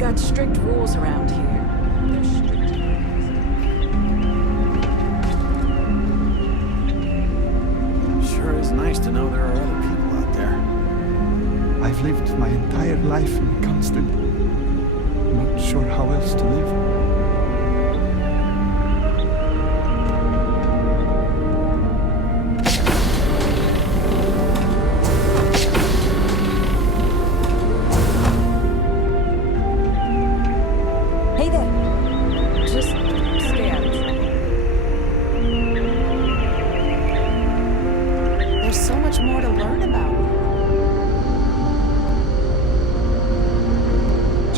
got strict rules around here. There's strict rules. Sure is nice to know there are other people out there. I've lived my entire life in constant. Not sure how else to live.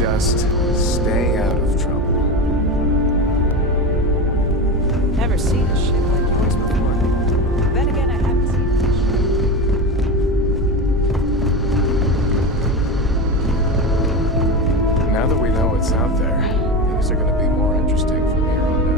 Just stay out of trouble. Never seen a ship like yours before. Then again, I haven't seen a ship. Now that we know what's out there, things are going to be more interesting from here on out.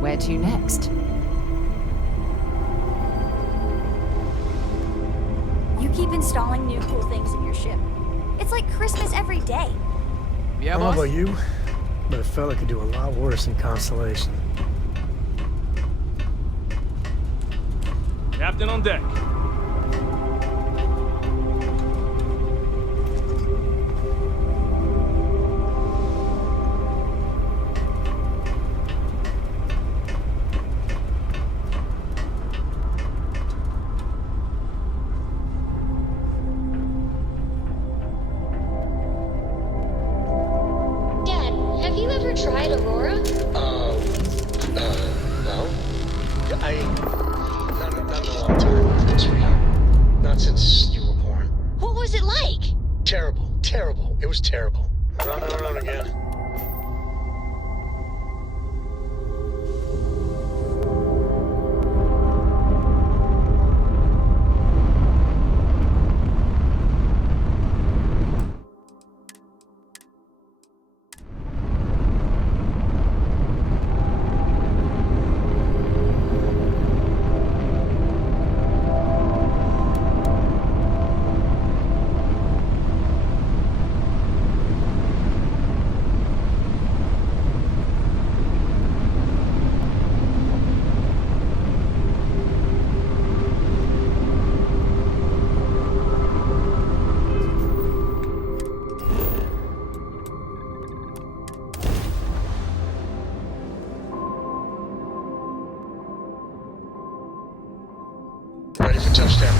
Where to next? You keep installing new cool things in your ship. It's like Christmas every day. Yeah, I don't know boss? about you, but a fella could do a lot worse in Constellation. Captain on deck. Tried Aurora? No. Not in a long time, sweetheart. Not since you were born. What was it like? Terrible. It was terrible. Run again. Ready for touchdown.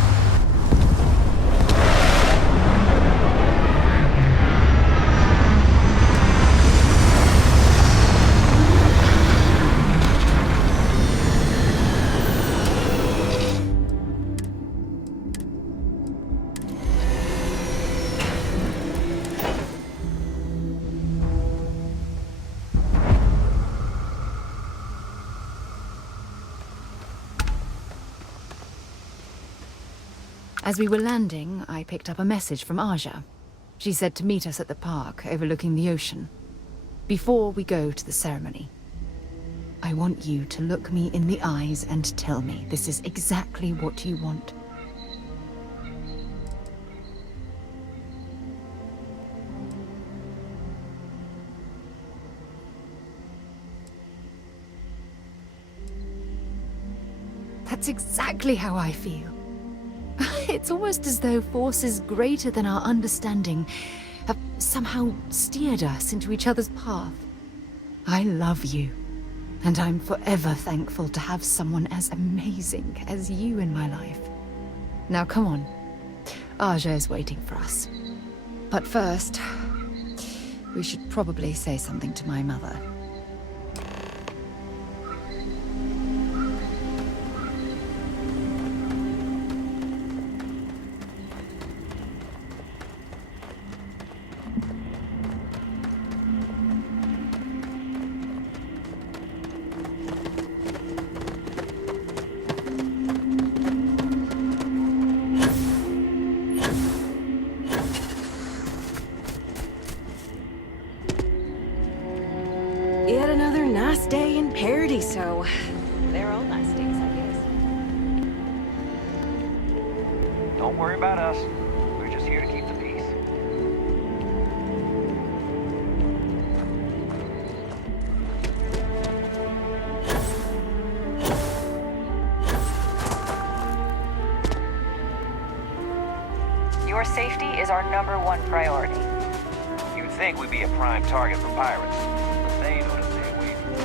As we were landing, I picked up a message from Aja. She said to meet us at the park overlooking the ocean. Before we go to the ceremony, I want you to look me in the eyes and tell me this is exactly what you want. That's exactly how I feel. It's almost as though forces greater than our understanding have somehow steered us into each other's path. I love you, and I'm forever thankful to have someone as amazing as you in my life. Now come on, Aja is waiting for us. But first, we should probably say something to my mother. Yet another nice day in Paradiso. They're all nice days, I guess. Don't worry about us. We're just here to keep the peace. Your safety is our #1 priority. You'd think we'd be a prime target for pirates, but they know to stay away from us.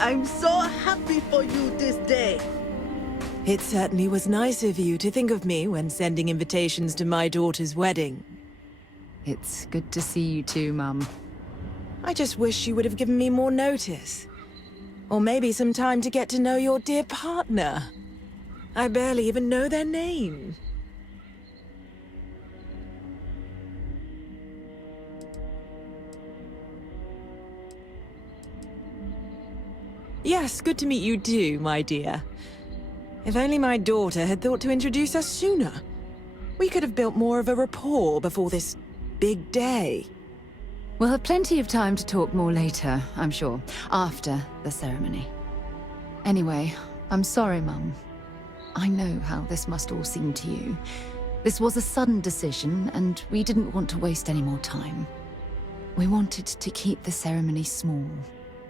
I'm so happy for you this day. It certainly was nice of you to think of me when sending invitations to my daughter's wedding. It's good to see you too, Mum. I just wish you would have given me more notice. Or maybe some time to get to know your dear partner. I barely even know their name. Yes, good to meet you too, my dear. If only my daughter had thought to introduce us sooner. We could have built more of a rapport before this big day. We'll have plenty of time to talk more later, I'm sure, after the ceremony. Anyway, I'm sorry, Mum. I know how this must all seem to you. This was a sudden decision, and we didn't want to waste any more time. We wanted to keep the ceremony small,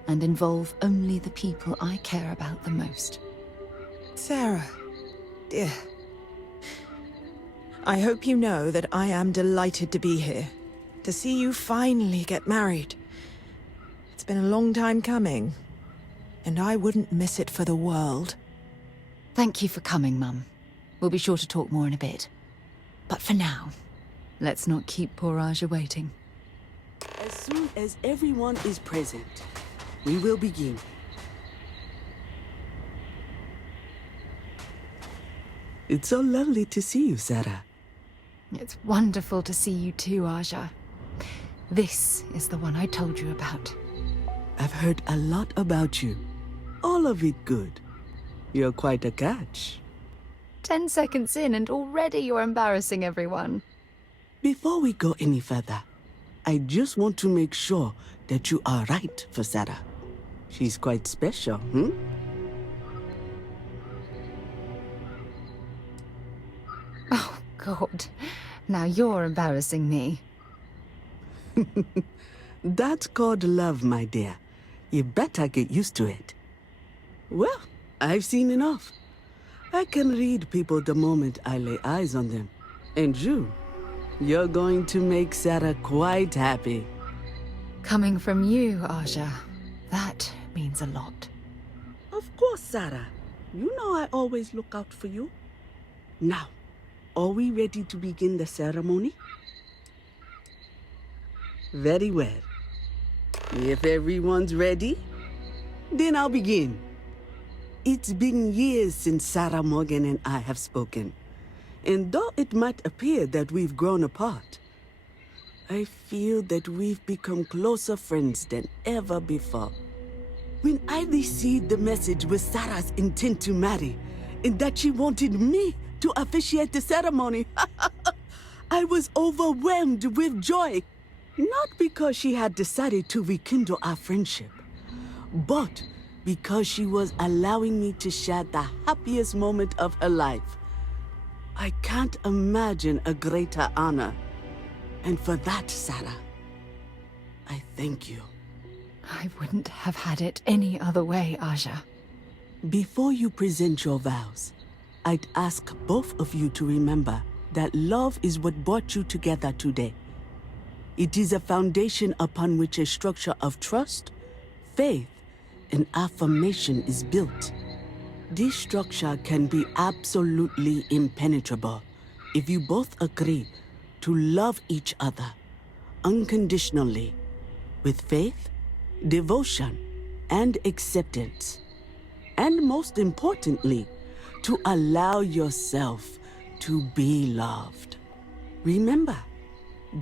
and involve only the people I care about the most. Sarah, dear. I hope you know that I am delighted to be here, to see you finally get married. It's been a long time coming, and I wouldn't miss it for the world. Thank you for coming, Mum. We'll be sure to talk more in a bit. But for now, let's not keep poor Ravagyr waiting. As soon as everyone is present, we will begin. It's so lovely to see you, Sarah. It's wonderful to see you too, Ravagyr. This is the one I told you about. I've heard a lot about you. All of it good. You're quite a catch. 10 seconds in and already you're embarrassing everyone. Before we go any further, I just want to make sure that you are right for Sarah. She's quite special, Oh, God. Now you're embarrassing me. That's called love, my dear. You better get used to it. Well, I've seen enough. I can read people the moment I lay eyes on them. And you're going to make Sarah quite happy. Coming from you, Ravagyr, that means a lot. Of course, Sarah. You know I always look out for you. Now, are we ready to begin the ceremony? Very well. If everyone's ready, then I'll begin. It's been years since Sarah Morgan and I have spoken. And though it might appear that we've grown apart, I feel that we've become closer friends than ever before. When I received the message with Sarah's intent to marry, and that she wanted me to officiate the ceremony, I was overwhelmed with joy. Not because she had decided to rekindle our friendship, but because she was allowing me to share the happiest moment of her life. I can't imagine a greater honor. And for that, Sarah, I thank you. I wouldn't have had it any other way, Ravagyr. Before you present your vows, I'd ask both of you to remember that love is what brought you together today. It is a foundation upon which a structure of trust, faith, and affirmation is built. This structure can be absolutely impenetrable if you both agree to love each other unconditionally, with faith, devotion, and acceptance. And most importantly, to allow yourself to be loved. Remember,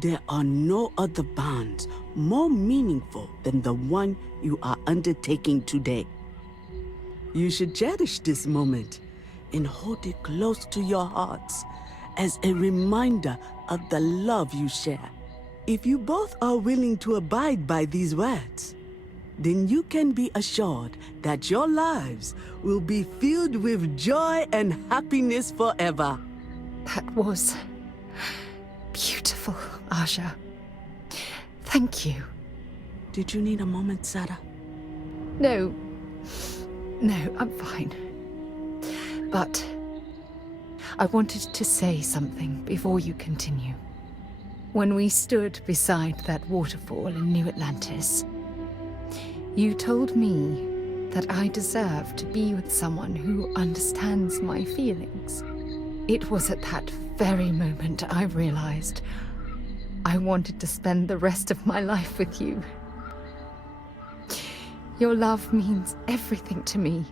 there are no other bonds more meaningful than the one you are undertaking today. You should cherish this moment and hold it close to your hearts as a reminder of the love you share. If you both are willing to abide by these words, then you can be assured that your lives will be filled with joy and happiness forever. That was beautiful, Aja. Thank you. Did you need a moment, Sarah? No. No, I'm fine. But I wanted to say something before you continue. When we stood beside that waterfall in New Atlantis, you told me that I deserve to be with someone who understands my feelings. It was at that very moment I realized I wanted to spend the rest of my life with you. Your love means everything to me.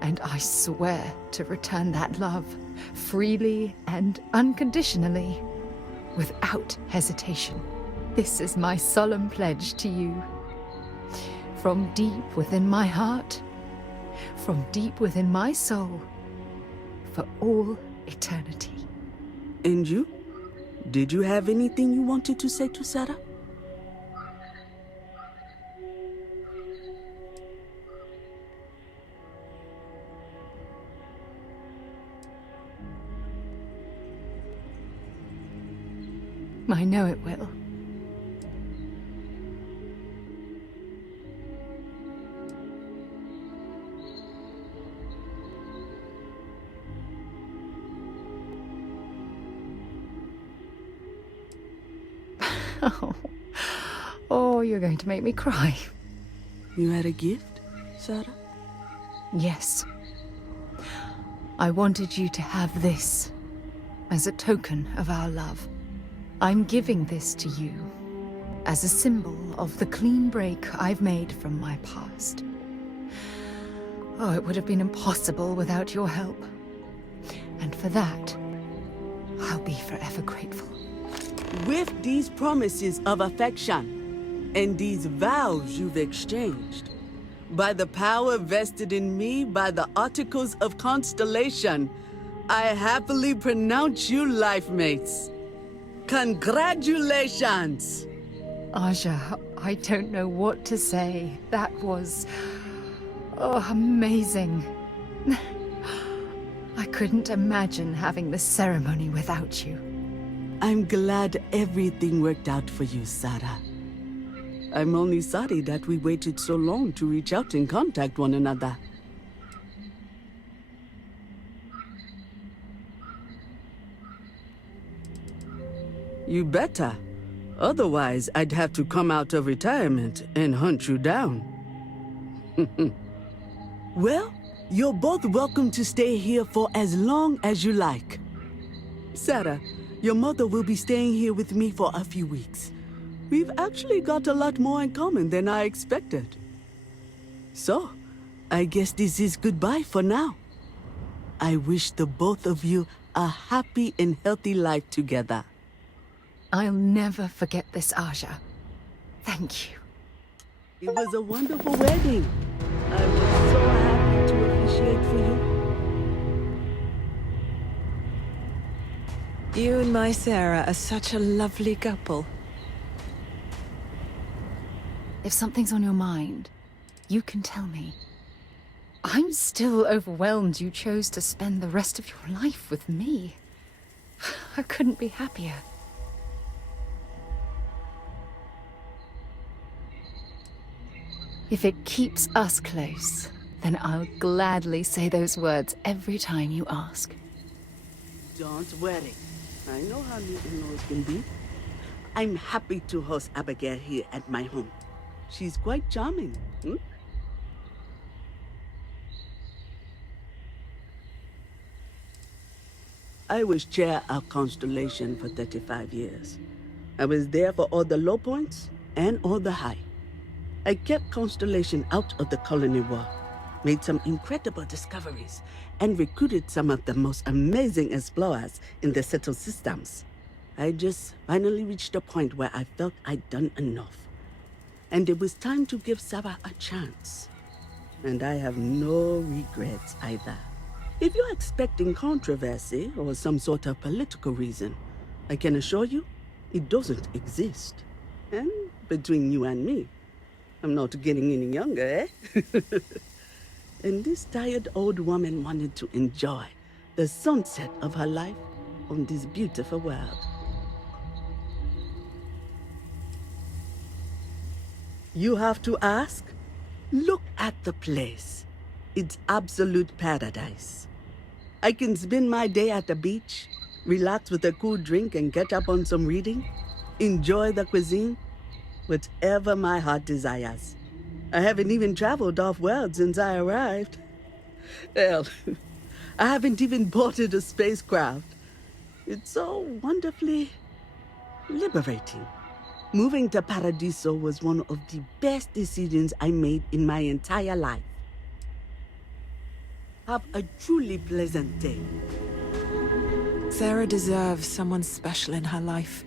And I swear to return that love freely and unconditionally, without hesitation. This is my solemn pledge to you. From deep within my heart, from deep within my soul, for all eternity. And you? Did you have anything you wanted to say to Sarah? I know it will. Oh, you're going to make me cry. You had a gift, Sarah? Yes. I wanted you to have this as a token of our love. I'm giving this to you as a symbol of the clean break I've made from my past. Oh, it would have been impossible without your help. And for that, I'll be forever grateful. With these promises of affection and these vows you've exchanged, by the power vested in me by the Articles of Constellation, I happily pronounce you life mates. Congratulations! Aja, I don't know what to say. That was... oh, amazing. I couldn't imagine having this ceremony without you. I'm glad everything worked out for you, Sarah. I'm only sorry that we waited so long to reach out and contact one another. You better. Otherwise, I'd have to come out of retirement and hunt you down. Well, you're both welcome to stay here for as long as you like. Sarah, your mother will be staying here with me for a few weeks. We've actually got a lot more in common than I expected. So, I guess this is goodbye for now. I wish the both of you a happy and healthy life together. I'll never forget this, Aja. Thank you. It was a wonderful wedding. I was so happy to officiate for you. You and my Sarah are such a lovely couple. If something's on your mind, you can tell me. I'm still overwhelmed you chose to spend the rest of your life with me. I couldn't be happier. If it keeps us close, then I'll gladly say those words every time you ask. Don't worry. I know how new in-laws can be. I'm happy to host Ravagyr here at my home. She's quite charming. I was chair of Constellation for 35 years. I was there for all the low points and all the high. I kept Constellation out of the colony war, made some incredible discoveries, and recruited some of the most amazing explorers in the settled systems. I just finally reached a point where I felt I'd done enough. And it was time to give Sarah a chance. And I have no regrets either. If you're expecting controversy or some sort of political reason, I can assure you, it doesn't exist. And between you and me, I'm not getting any younger, eh? And this tired old woman wanted to enjoy the sunset of her life on this beautiful world. You have to ask? Look at the place. It's absolute paradise. I can spend my day at the beach, relax with a cool drink and get up on some reading, enjoy the cuisine, whatever my heart desires. I haven't even traveled off-world since I arrived. Hell, I haven't even boarded a spacecraft. It's so wonderfully liberating. Moving to Paradiso was one of the best decisions I made in my entire life. Have a truly pleasant day. Sarah deserves someone special in her life.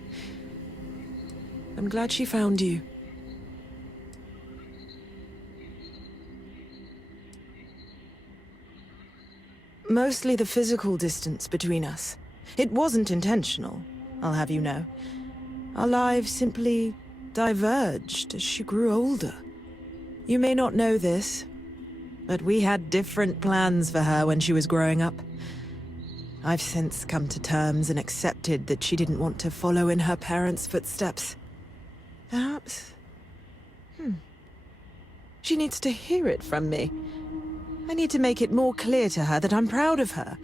I'm glad she found you. Mostly the physical distance between us. It wasn't intentional, I'll have you know. Our lives simply diverged as she grew older. You may not know this, but we had different plans for her when she was growing up. I've since come to terms and accepted that she didn't want to follow in her parents' footsteps. Perhaps... She needs to hear it from me. I need to make it more clear to her that I'm proud of her,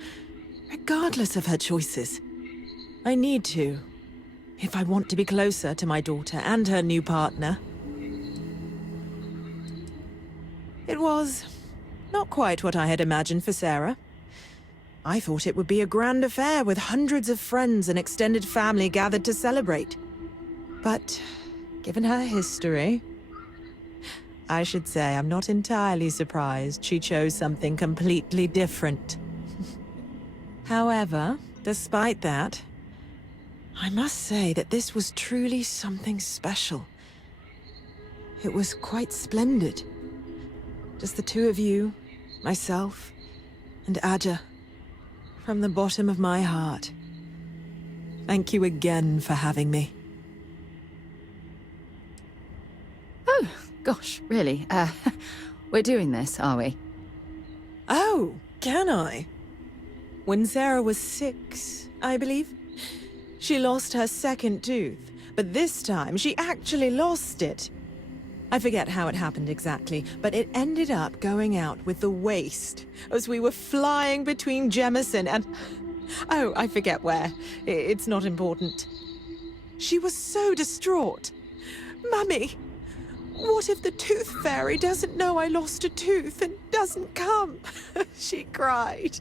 regardless of her choices. I need to, if I want to be closer to my daughter and her new partner. It was not quite what I had imagined for Sarah. I thought it would be a grand affair with hundreds of friends and extended family gathered to celebrate. But, given her history, I should say I'm not entirely surprised she chose something completely different. However, despite that, I must say that this was truly something special. It was quite splendid. Just the two of you, myself, and Aja. From the bottom of my heart. Thank you again for having me. Oh, gosh, really? We're doing this, are we? Oh, can I? When Sarah was 6, I believe, she lost her second tooth, but this time she actually lost it. I forget how it happened exactly, but it ended up going out with the waste as we were flying between Jemison and... Oh, I forget where. It's not important. She was so distraught. Mummy, what if the Tooth Fairy doesn't know I lost a tooth and doesn't come? She cried.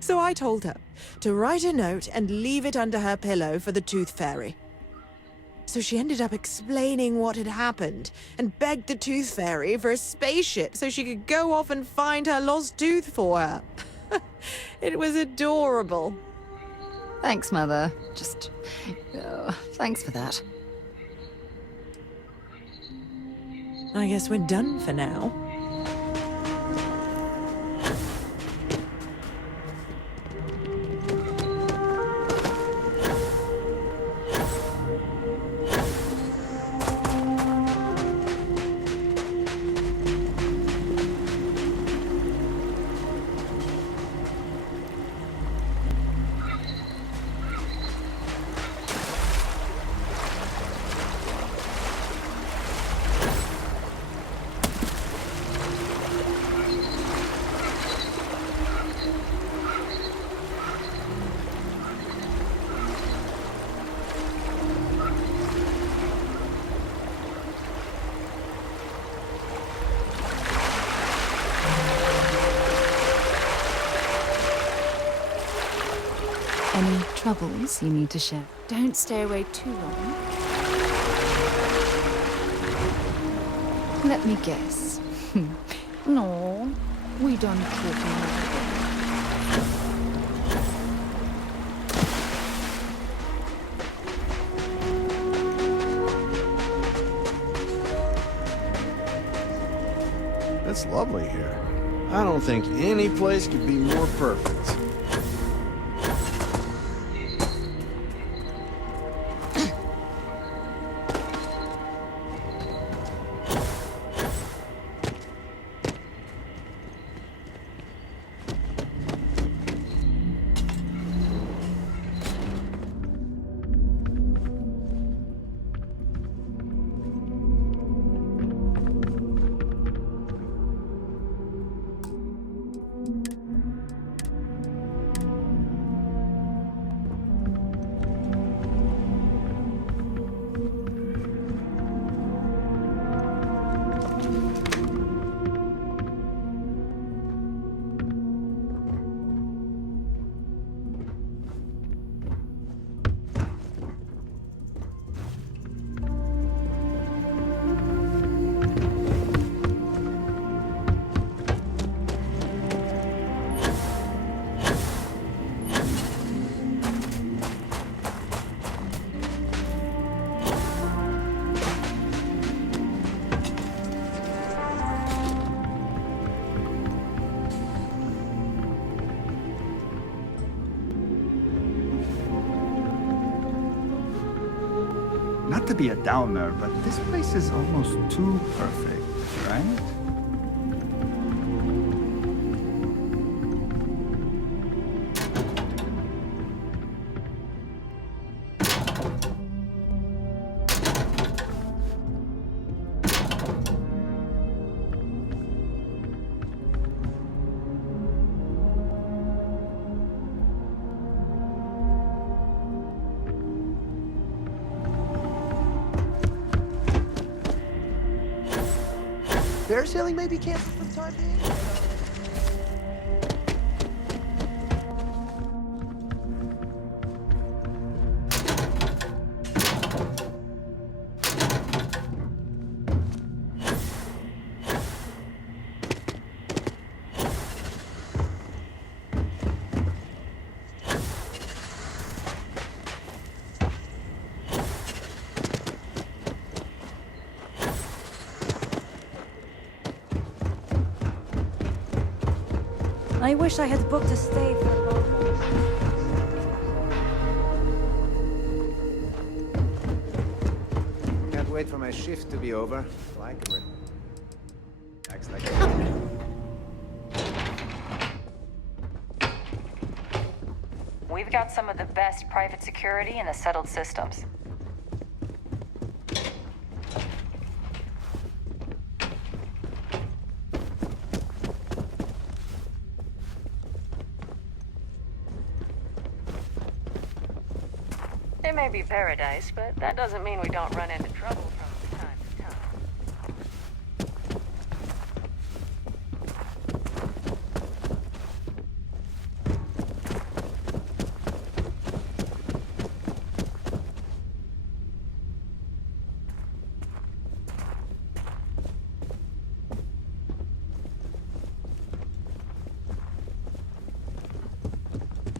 So I told her to write a note and leave it under her pillow for the Tooth Fairy. So she ended up explaining what had happened and begged the Tooth Fairy for a spaceship so she could go off and find her lost tooth for her. It was adorable. Thanks, Mother. Thanks for that. I guess we're done for now. Any troubles you need to share? Don't stay away too long. Let me guess. No, we don't talk anymore. It's lovely here. I don't think any place could be more perfect. Not to be a downer, but this place is almost too perfect, right? Parasailing may be canceled for the time being. I wish I had booked a stay for the boat. Can't wait for my shift to be over, so I can relax like We've got some of the best private security in the settled systems. It may be paradise, but that doesn't mean we don't run into trouble from time to time.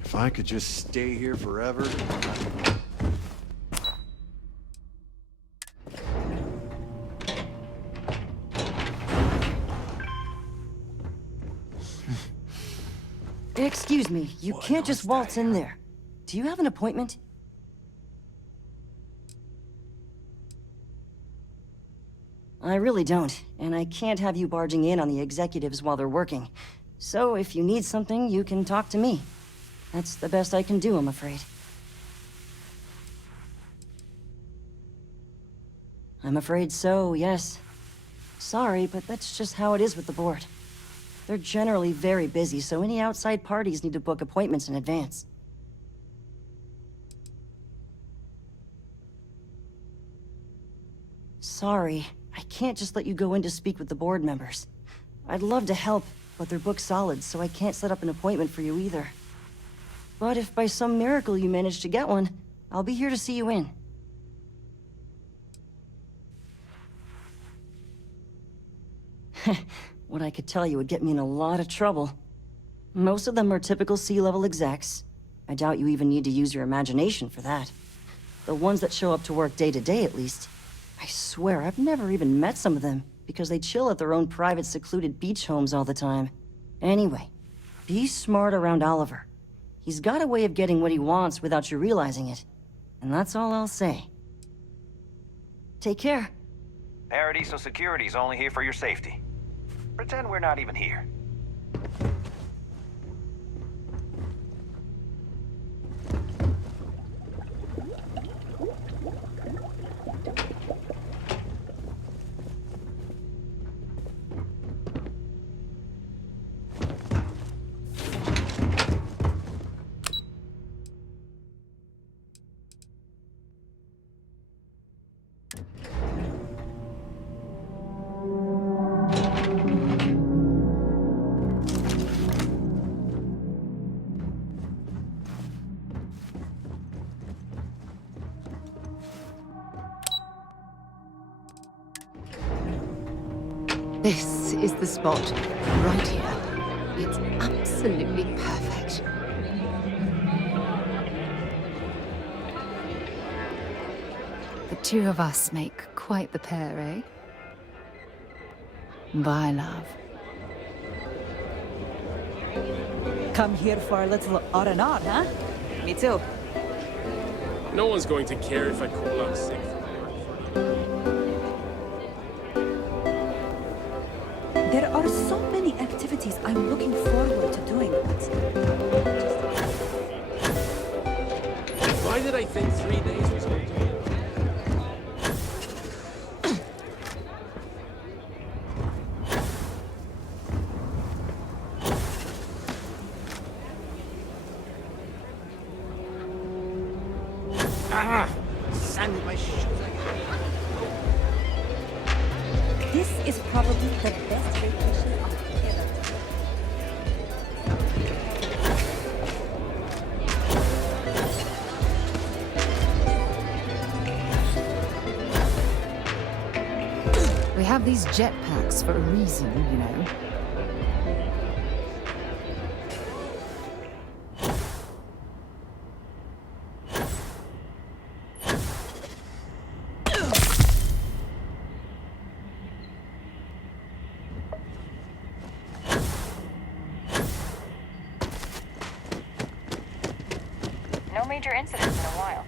If I could just stay here forever. Excuse me, you can't just waltz in there. Do you have an appointment? I really don't, and I can't have you barging in on the executives while they're working. So if you need something, you can talk to me. That's the best I can do, I'm afraid. I'm afraid so, yes. Sorry, but that's just how it is with the board. They're generally very busy, so any outside parties need to book appointments in advance. Sorry, I can't just let you go in to speak with the board members. I'd love to help, but they're booked solid, so I can't set up an appointment for you either. But if by some miracle you manage to get one, I'll be here to see you in. What I could tell you would get me in a lot of trouble. Most of them are typical C-level execs. I doubt you even need to use your imagination for that. The ones that show up to work day to day, at least. I swear, I've never even met some of them, because they chill at their own private secluded beach homes all the time. Anyway, be smart around Oliver. He's got a way of getting what he wants without you realizing it. And that's all I'll say. Take care. Paradiso Security's only here for your safety. Pretend we're not even here. This is the spot, right here. It's absolutely perfect. The two of us make quite the pair, eh? Bye, love. Come here for a little R&R, huh? Me too. No one's going to care if I call out sick for There are so many activities I'm looking forward to doing, but... Why did I think 3 days was going to be enough? Sand in my shoes again. This is probably the best vacation I've ever taken. We have these jetpacks for a reason, you know. No major incidents in a while.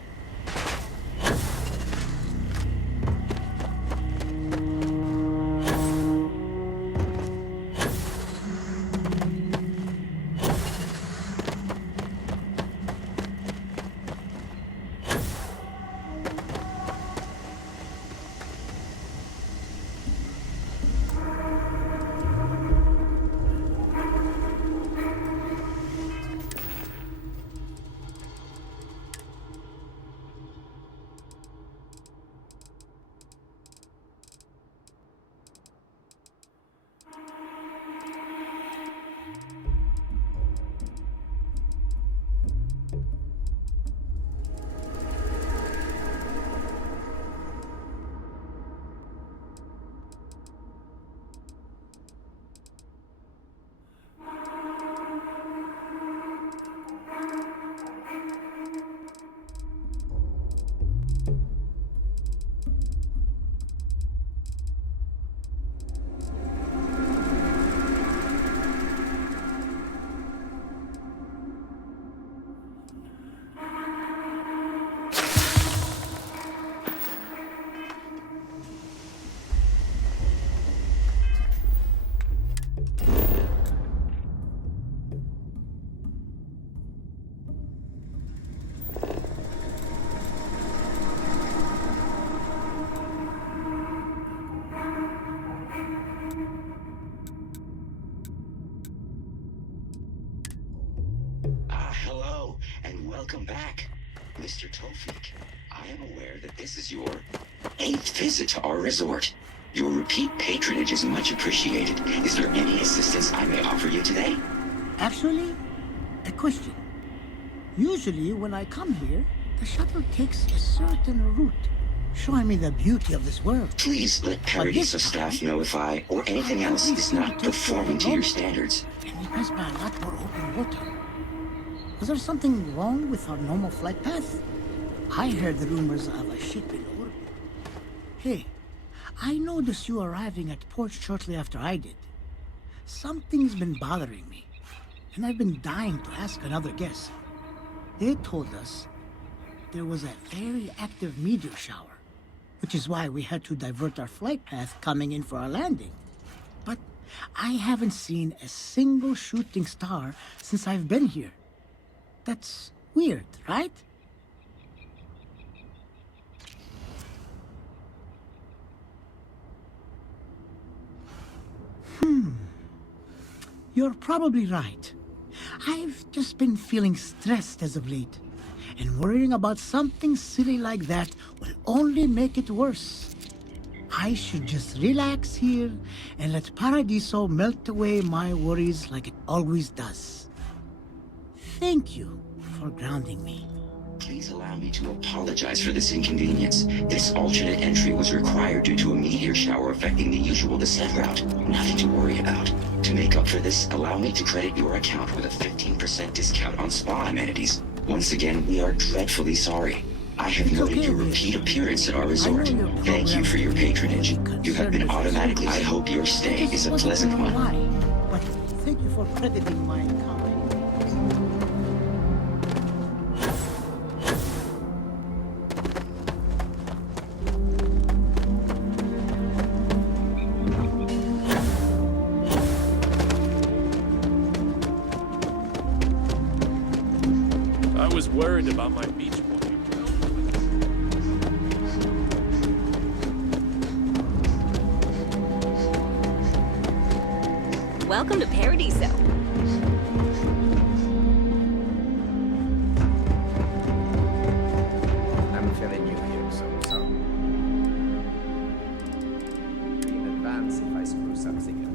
Hello, and welcome back. Mr. Tofik, I am aware that this is your 8th visit to our resort. Your repeat patronage is much appreciated. Is there any assistance I may offer you today? Actually, a question. Usually when I come here, the shuttle takes a certain route, showing me the beauty of this world. Please let Paradiso staff know if I, or anything else, is not performing to your standards. And we pass by a lot more open water. Was there something wrong with our normal flight path? I heard the rumors of a ship in orbit. Hey, I noticed you arriving at port shortly after I did. Something's been bothering me, and I've been dying to ask another guest. They told us there was a very active meteor shower, which is why we had to divert our flight path coming in for our landing. But I haven't seen a single shooting star since I've been here. That's weird, right? You're probably right. I've just been feeling stressed as of late, and worrying about something silly like that will only make it worse. I should just relax here and let Paradiso melt away my worries like it always does. Thank you for grounding me. Please allow me to apologize for this inconvenience. This alternate entry was required due to a meteor shower affecting the usual descent route. Nothing to worry about. To make up for this, allow me to credit your account with a 15% discount on spa amenities. Once again, we are dreadfully sorry. I have noted your repeat appearance at our resort. Thank you for your patronage. You have been automatically... I hope your stay is a pleasant one. But thank you for crediting my account. Worried about my beach body. Welcome to Paradiso. I'm fairly new here, so in advance if I screw something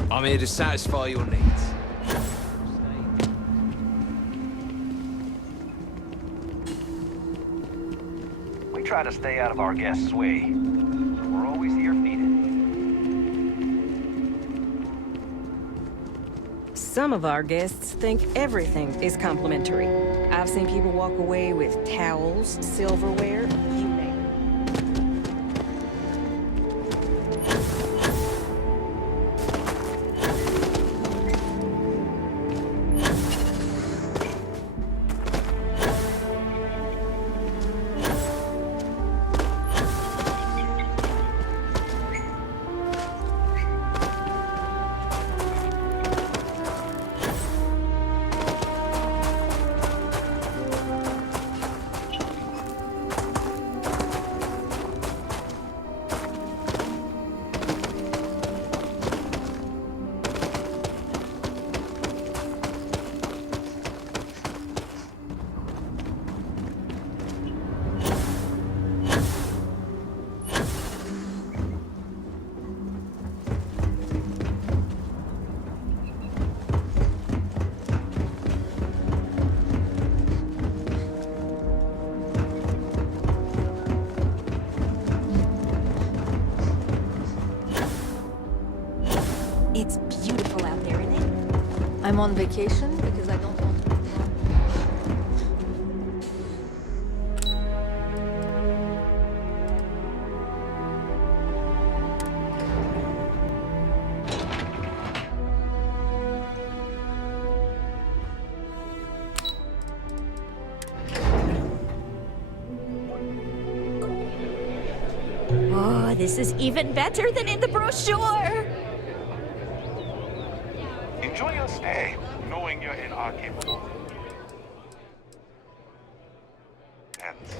up. I'm here to satisfy your needs. We try to stay out of our guests' way. We're always here if needed. Some of our guests think everything is complimentary. I've seen people walk away with towels, silverware, you name it. It's beautiful out there, isn't it? I'm on vacation because I don't want to. Oh, this is even better than in the brochure! Enjoy your stay, knowing you're in our capable hands.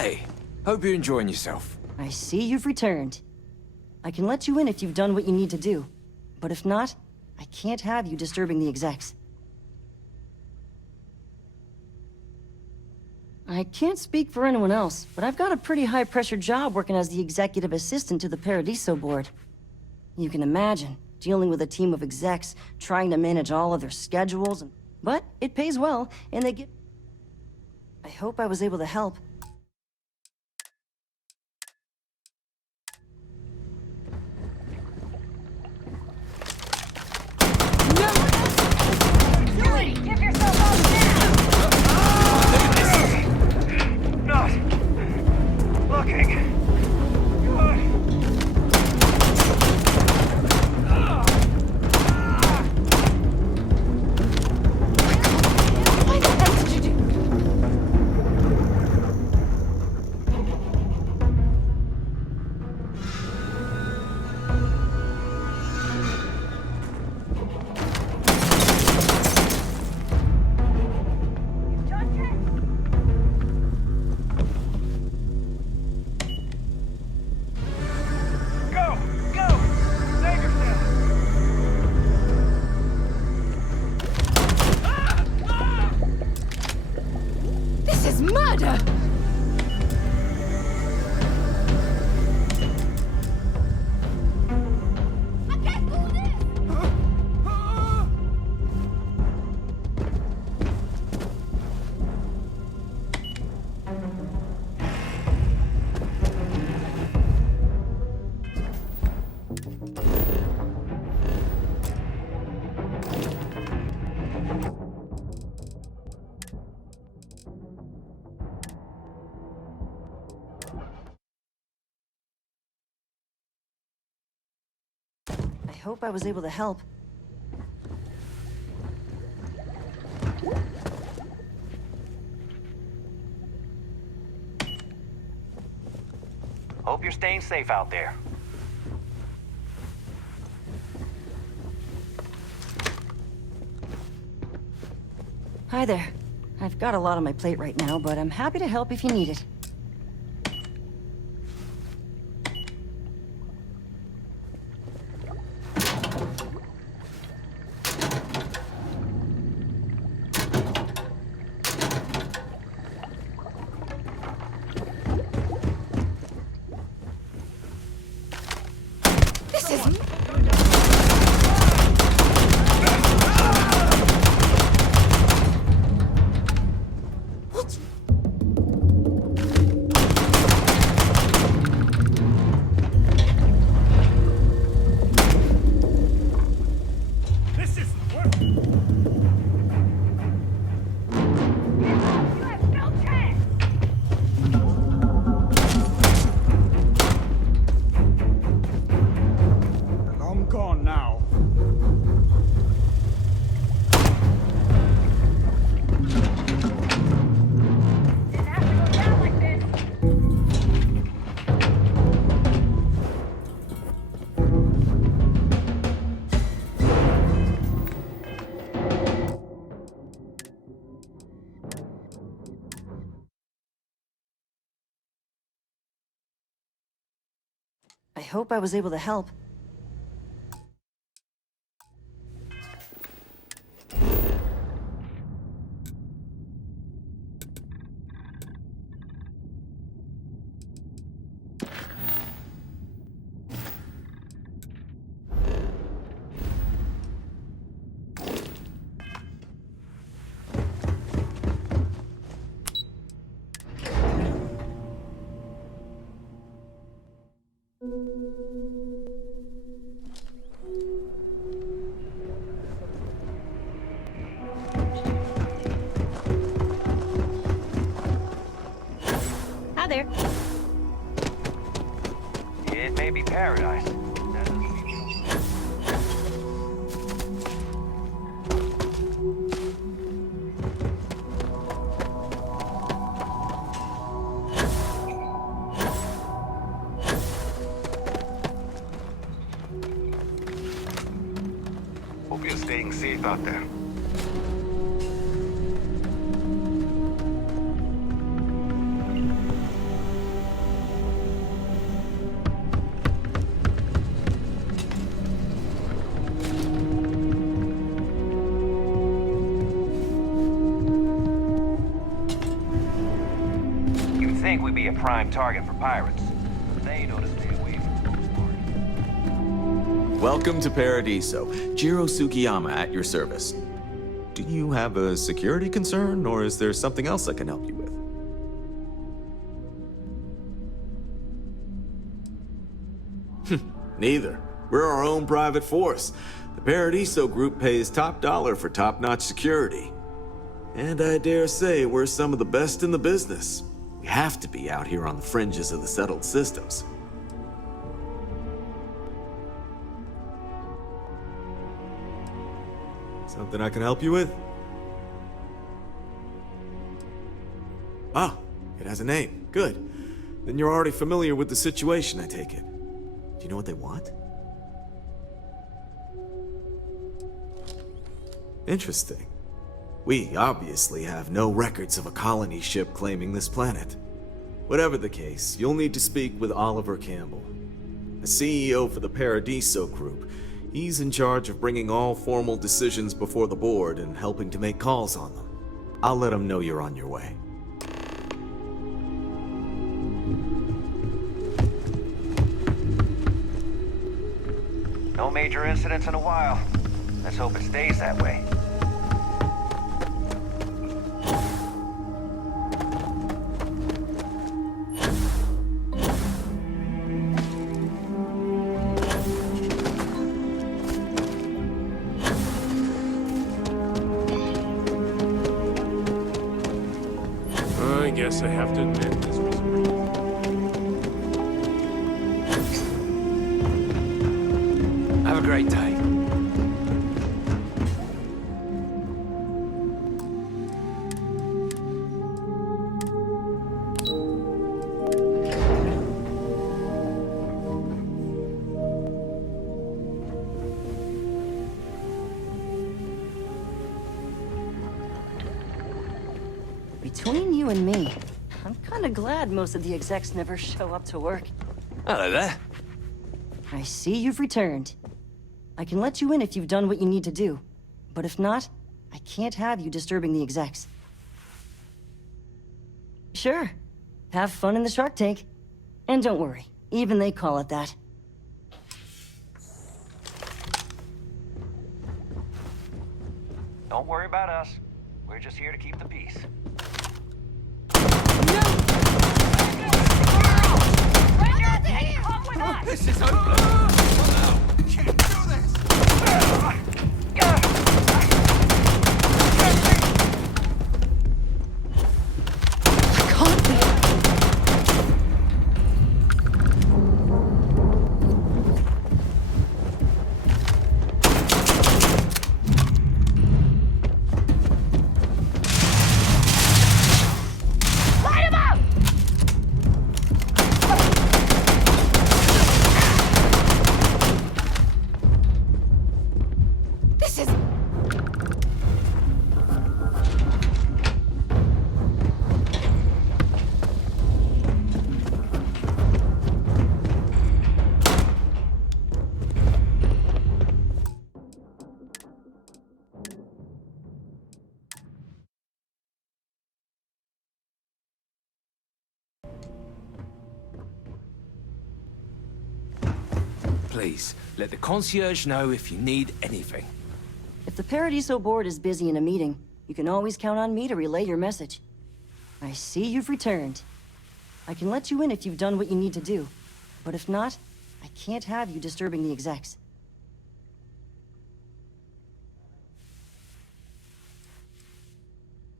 Hey, hope you're enjoying yourself. I see you've returned. I can let you in if you've done what you need to do. But if not, I can't have you disturbing the execs. I can't speak for anyone else, but I've got a pretty high-pressure job working as the executive assistant to the Paradiso board. You can imagine, dealing with a team of execs, trying to manage all of their schedules, but it pays well, and they get... I hope I was able to help. Yuri, give yourself up now! Not looking good. Why the hell did you do? Go! Go! Save yourself! This is murder! I hope I was able to help. Hope you're staying safe out there. Hi there. I've got a lot on my plate right now, but I'm happy to help if you need it. This is... What's... This isn't working. You have no chance! I'm gone now. Didn't have to go down like this. I hope I was able to help. Hi there. It may be paradise. Hope you're staying safe out there. think we'd be a prime target for pirates. They know to stay away from those parties. Welcome to Paradiso. Jiro Sukiyama at your service. Do you have a security concern, or is there something else I can help you with? Neither. We're our own private force. The Paradiso group pays top dollar for top-notch security. And I dare say we're some of the best in the business. We have to be out here on the fringes of the settled systems. Something I can help you with? Ah, it has a name. Good. Then you're already familiar with the situation, I take it. Do you know what they want? Interesting. We obviously have no records of a colony ship claiming this planet. Whatever the case, you'll need to speak with Oliver Campbell, the CEO for the Paradiso Group. He's in charge of bringing all formal decisions before the board and helping to make calls on them. I'll let him know you're on your way. No major incidents in a while. Let's hope it stays that way. I guess I have to admit this was Have a great day. Between you and me, I'm kinda glad most of the execs never show up to work. Hello there. I see you've returned. I can let you in if you've done what you need to do. But if not, I can't have you disturbing the execs. Sure. Have fun in the shark tank. And don't worry, even they call it that. Don't worry about us. We're just here to keep the peace. This is hopeless. Can't do this. Please, let the concierge know if you need anything. If the Paradiso board is busy in a meeting, you can always count on me to relay your message. I see you've returned. I can let you in if you've done what you need to do. But if not, I can't have you disturbing the execs.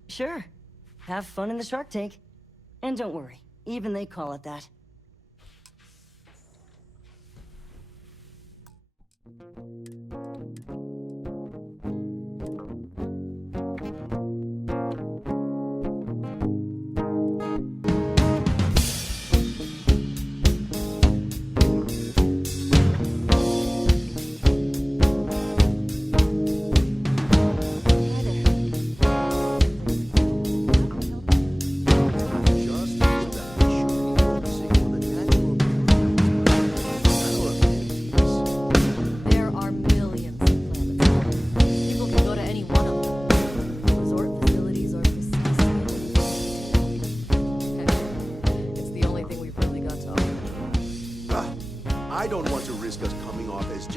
Sure. Have fun in the shark tank. And don't worry, even they call it that.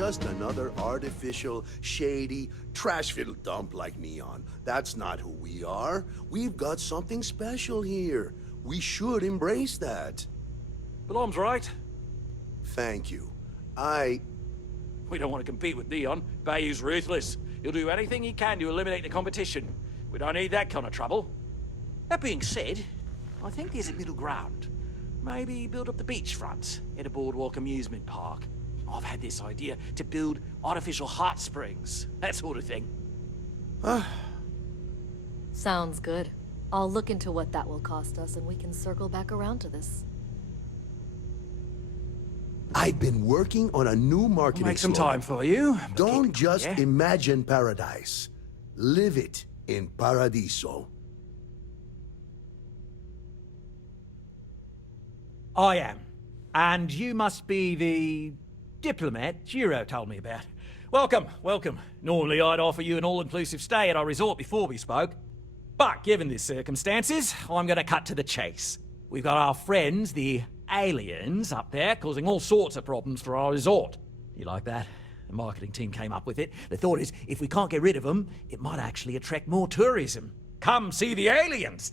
just another artificial, shady, trash-filled dump like Neon. That's not who we are. We've got something special here. We should embrace that. Balom's right. Thank you. We don't want to compete with Neon. Bayou's ruthless. He'll do anything he can to eliminate the competition. We don't need that kind of trouble. That being said, I think there's a middle ground. Maybe build up the beachfront at a boardwalk amusement park. I've had this idea to build artificial hot springs, that sort of thing. Sounds good. I'll look into what that will cost us and we can circle back around to this. I've been working on a new marketing Make some slogan. time for you. Don't just imagine paradise. Live it in Paradiso. I am. And you must be the diplomat Giro told me about. Welcome, welcome. Normally I'd offer you an all-inclusive stay at our resort before we spoke. But given the circumstances, I'm gonna cut to the chase. We've got our friends, the aliens, up there, causing all sorts of problems for our resort. You like that? The marketing team came up with it. The thought is, if we can't get rid of them, it might actually attract more tourism. Come see the aliens!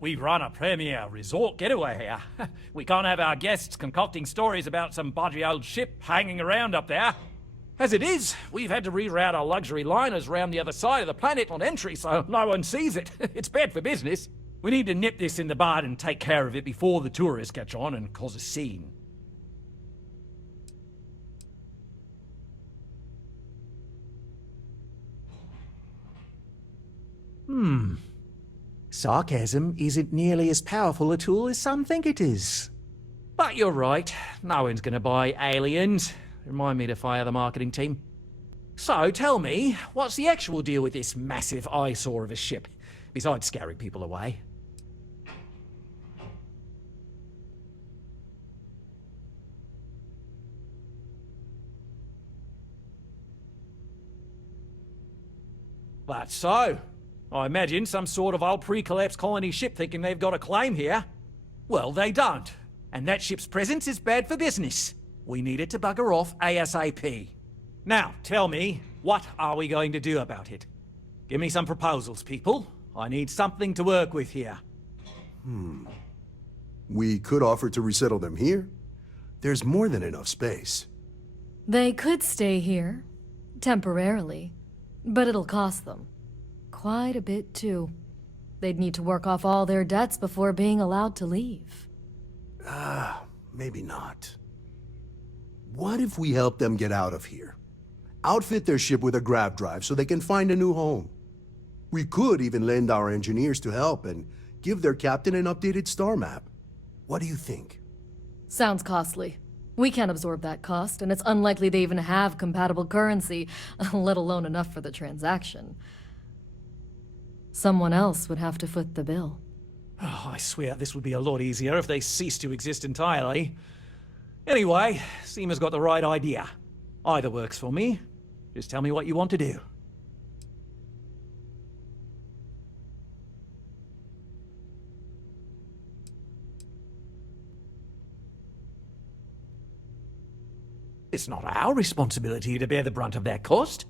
We run a premier resort getaway here. We can't have our guests concocting stories about some budgy old ship hanging around up there. As it is, we've had to reroute our luxury liners around the other side of the planet on entry so no one sees it. It's bad for business. We need to nip this in the bud and take care of it before the tourists catch on and cause a scene. Sarcasm isn't nearly as powerful a tool as some think it is. But you're right, no one's gonna buy aliens. Remind me to fire the marketing team. So tell me, what's the actual deal with this massive eyesore of a ship, besides scaring people away? That's so. I imagine some sort of old pre-collapse colony ship thinking they've got a claim here. Well, they don't. And that ship's presence is bad for business. We need it to bugger off ASAP. Now, tell me, what are we going to do about it? Give me some proposals, people. I need something to work with here. We could offer to resettle them here. There's more than enough space. They could stay here, temporarily, but it'll cost them. Quite a bit, too. They'd need to work off all their debts before being allowed to leave. Maybe not. What if we help them get out of here? Outfit their ship with a grav drive so they can find a new home. We could even lend our engineers to help and give their captain an updated star map. What do you think? Sounds costly. We can't absorb that cost, and it's unlikely they even have compatible currency, let alone enough for the transaction. Someone else would have to foot the bill. Oh, I swear this would be a lot easier if they ceased to exist entirely. Anyway, Seema's got the right idea. Either works for me. Just tell me what you want to do. It's not our responsibility to bear the brunt of that cost.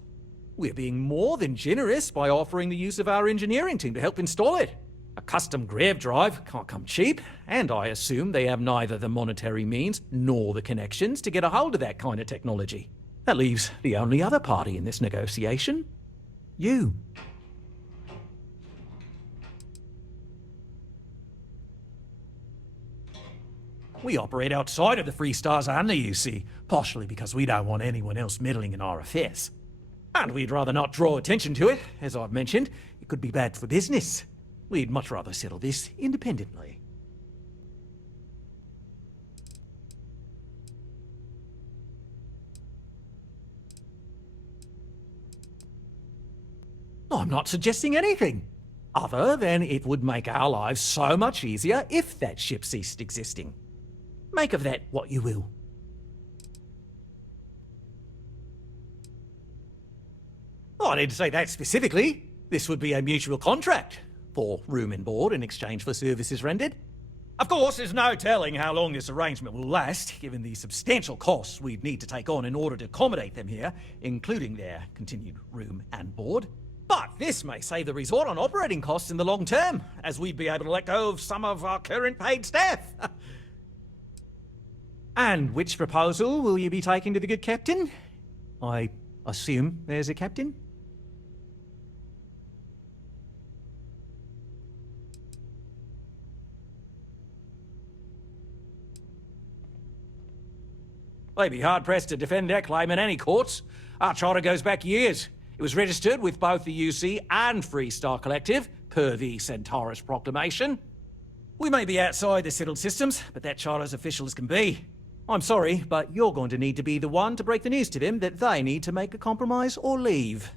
We're being more than generous by offering the use of our engineering team to help install it. A custom grav drive can't come cheap, and I assume they have neither the monetary means nor the connections to get a hold of that kind of technology. That leaves the only other party in this negotiation. You. We operate outside of the Free Stars only, you see, partially because we don't want anyone else meddling in our affairs. And we'd rather not draw attention to it. As I've mentioned, it could be bad for business. We'd much rather settle this independently. I'm not suggesting anything, other than it would make our lives so much easier if that ship ceased existing. Make of that what you will. Oh, I didn't say that specifically. This would be a mutual contract for room and board in exchange for services rendered. Of course, there's no telling how long this arrangement will last, given the substantial costs we'd need to take on in order to accommodate them here, including their continued room and board. But this may save the resort on operating costs in the long term, as we'd be able to let go of some of our current paid staff. And which proposal will you be taking to the good captain? I assume there's a captain? They'd be hard-pressed to defend their claim in any courts. Our charter goes back years. It was registered with both the UC and Freestar Collective, per the Centaurus Proclamation. We may be outside the settled systems, but that charter's official as can be. I'm sorry, but you're going to need to be the one to break the news to them that they need to make a compromise or leave.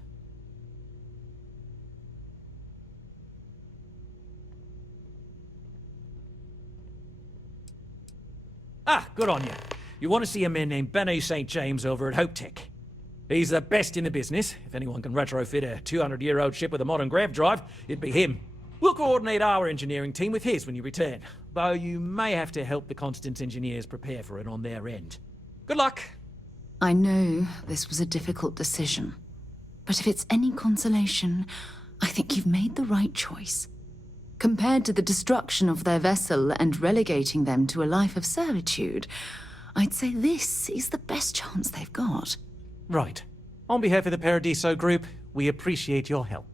Ah, good on you. You want to see a man named Benny St. James over at Hope Tech. He's the best in the business. If anyone can retrofit a 200-year-old ship with a modern grav drive, it'd be him. We'll coordinate our engineering team with his when you return, though you may have to help the Constance engineers prepare for it on their end. Good luck! I know this was a difficult decision, but if it's any consolation, I think you've made the right choice. Compared to the destruction of their vessel and relegating them to a life of servitude, I'd say this is the best chance they've got. Right. On behalf of the Paradiso Group, we appreciate your help.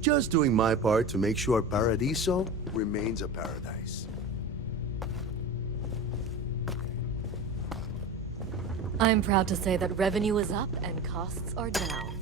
Just doing my part to make sure Paradiso remains a paradise. I'm proud to say that revenue is up and costs are down.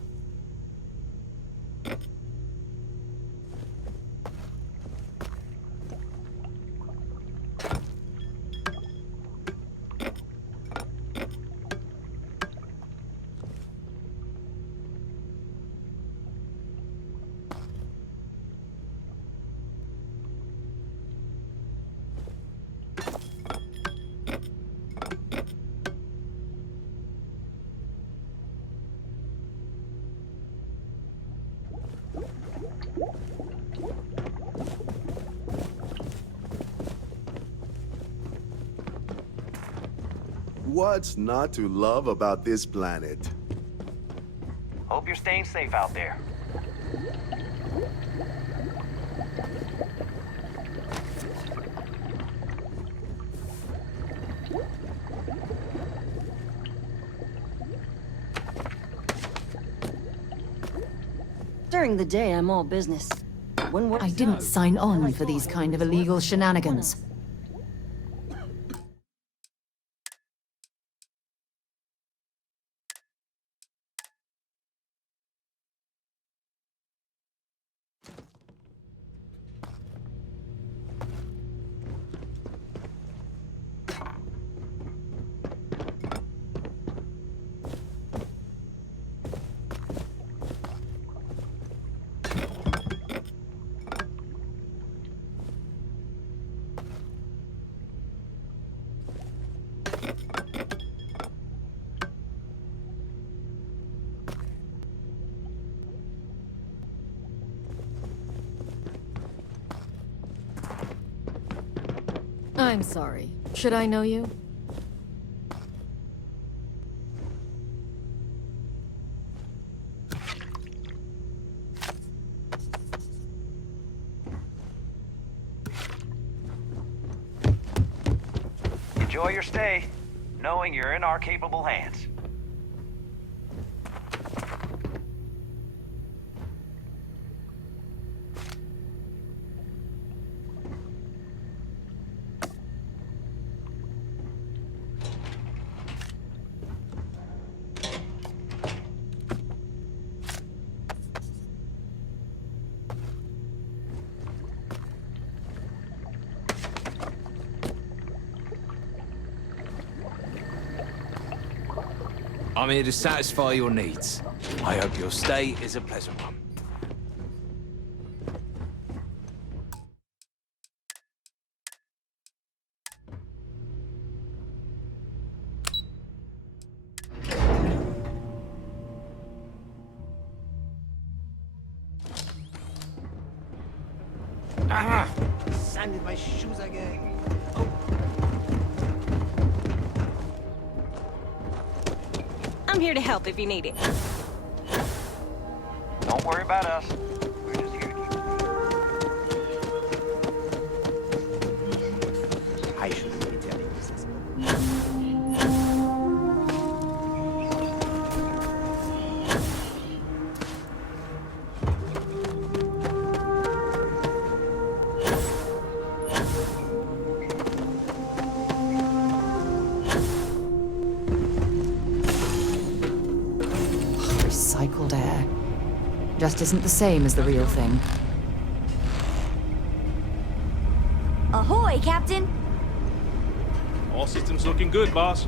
What's not to love about this planet? Hope you're staying safe out there. During the day, I'm all business. When work's I didn't done, sign I on like for these God. kind of illegal shenanigans. I'm sorry. Should I know you? Enjoy your stay, knowing you're in our capable hands. I'm here to satisfy your needs. I hope your stay is a pleasant one. Ah! Sand in my shoes again. I'm here to help if you need it. Don't worry about us. We're just here to keep I shouldn't be telling you this. Recycled air. Just isn't the same as the real thing. Ahoy, Captain! All systems looking good, boss.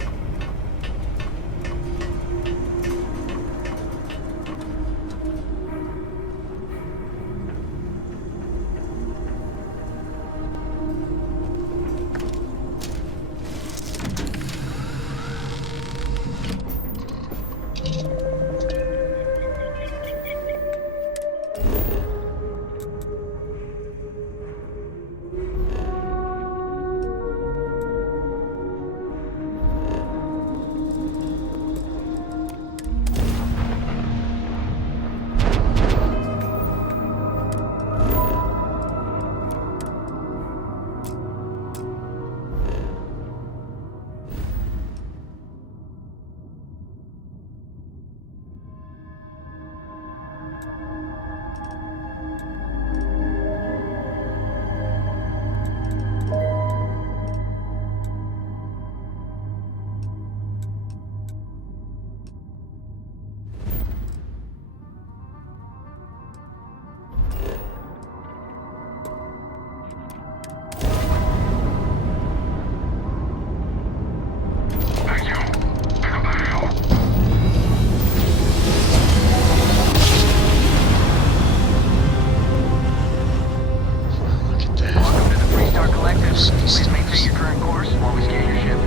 Please maintain your current course while we scan your ship.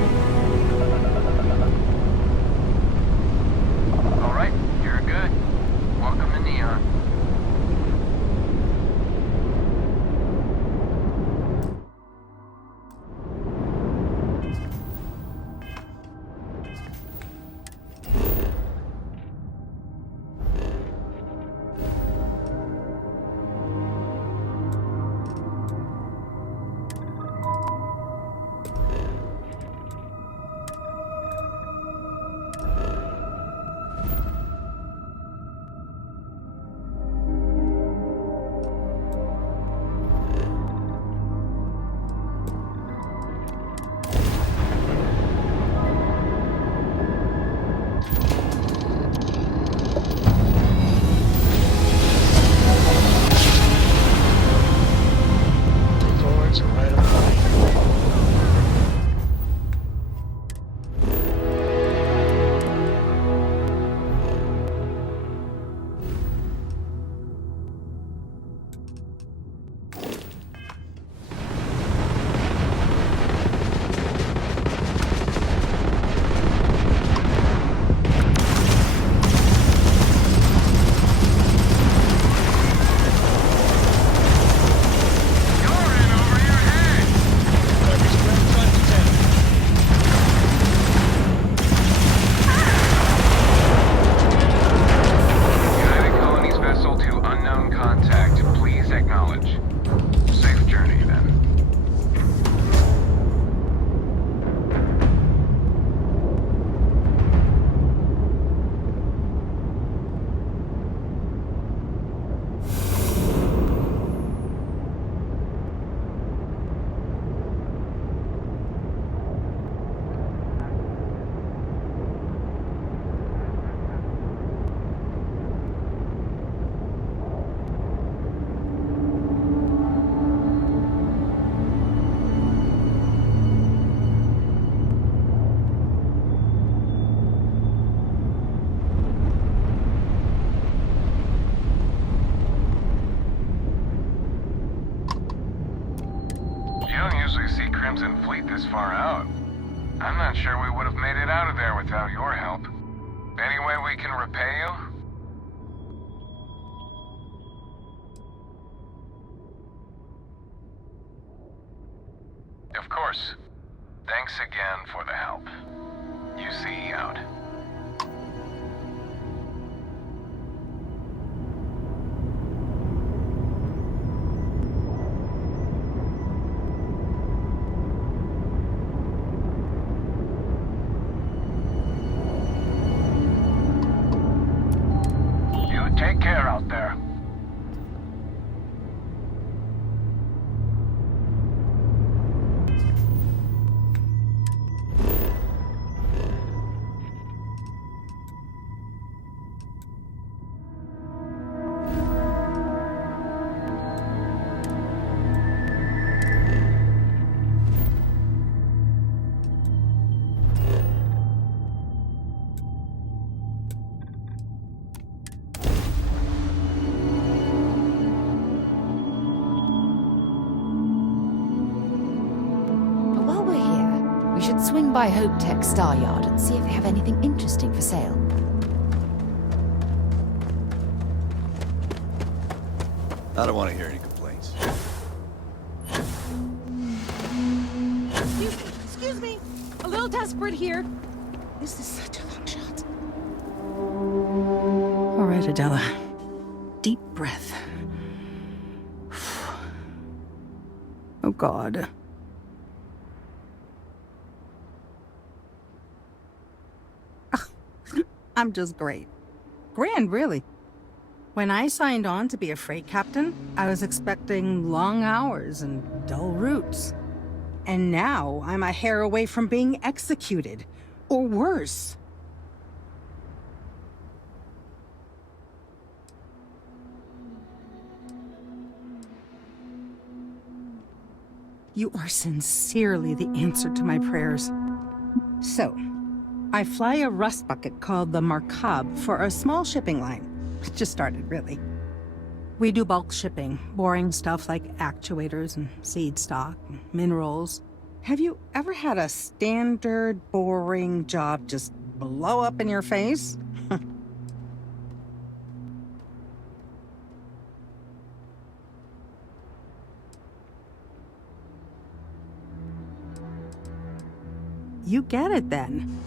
All right, you're good. Welcome to Neon. You're in over your head! You don't usually see Crimson Fleet this far out. I'm not sure we would have made it out of there without your help. Any way we can repay you? Of course. Thanks again for the help. UC out. You take care out there. But while we're here, we should swing by Hope Tech Star Yard and see if they have anything interesting for sale. I don't want to hear any complaints. Excuse me. A little desperate here. This is such a long shot. All right, Adela. Deep breath. Oh, God. I'm just great. Grand, really. When I signed on to be a freight captain, I was expecting long hours and dull routes. And now I'm a hair away from being executed. Or worse. You are sincerely the answer to my prayers. So, I fly a rust bucket called the Markab for a small shipping line. It just started, really. We do bulk shipping, boring stuff like actuators and seed stock, and minerals. Have you ever had a standard, boring job just blow up in your face? You get it then.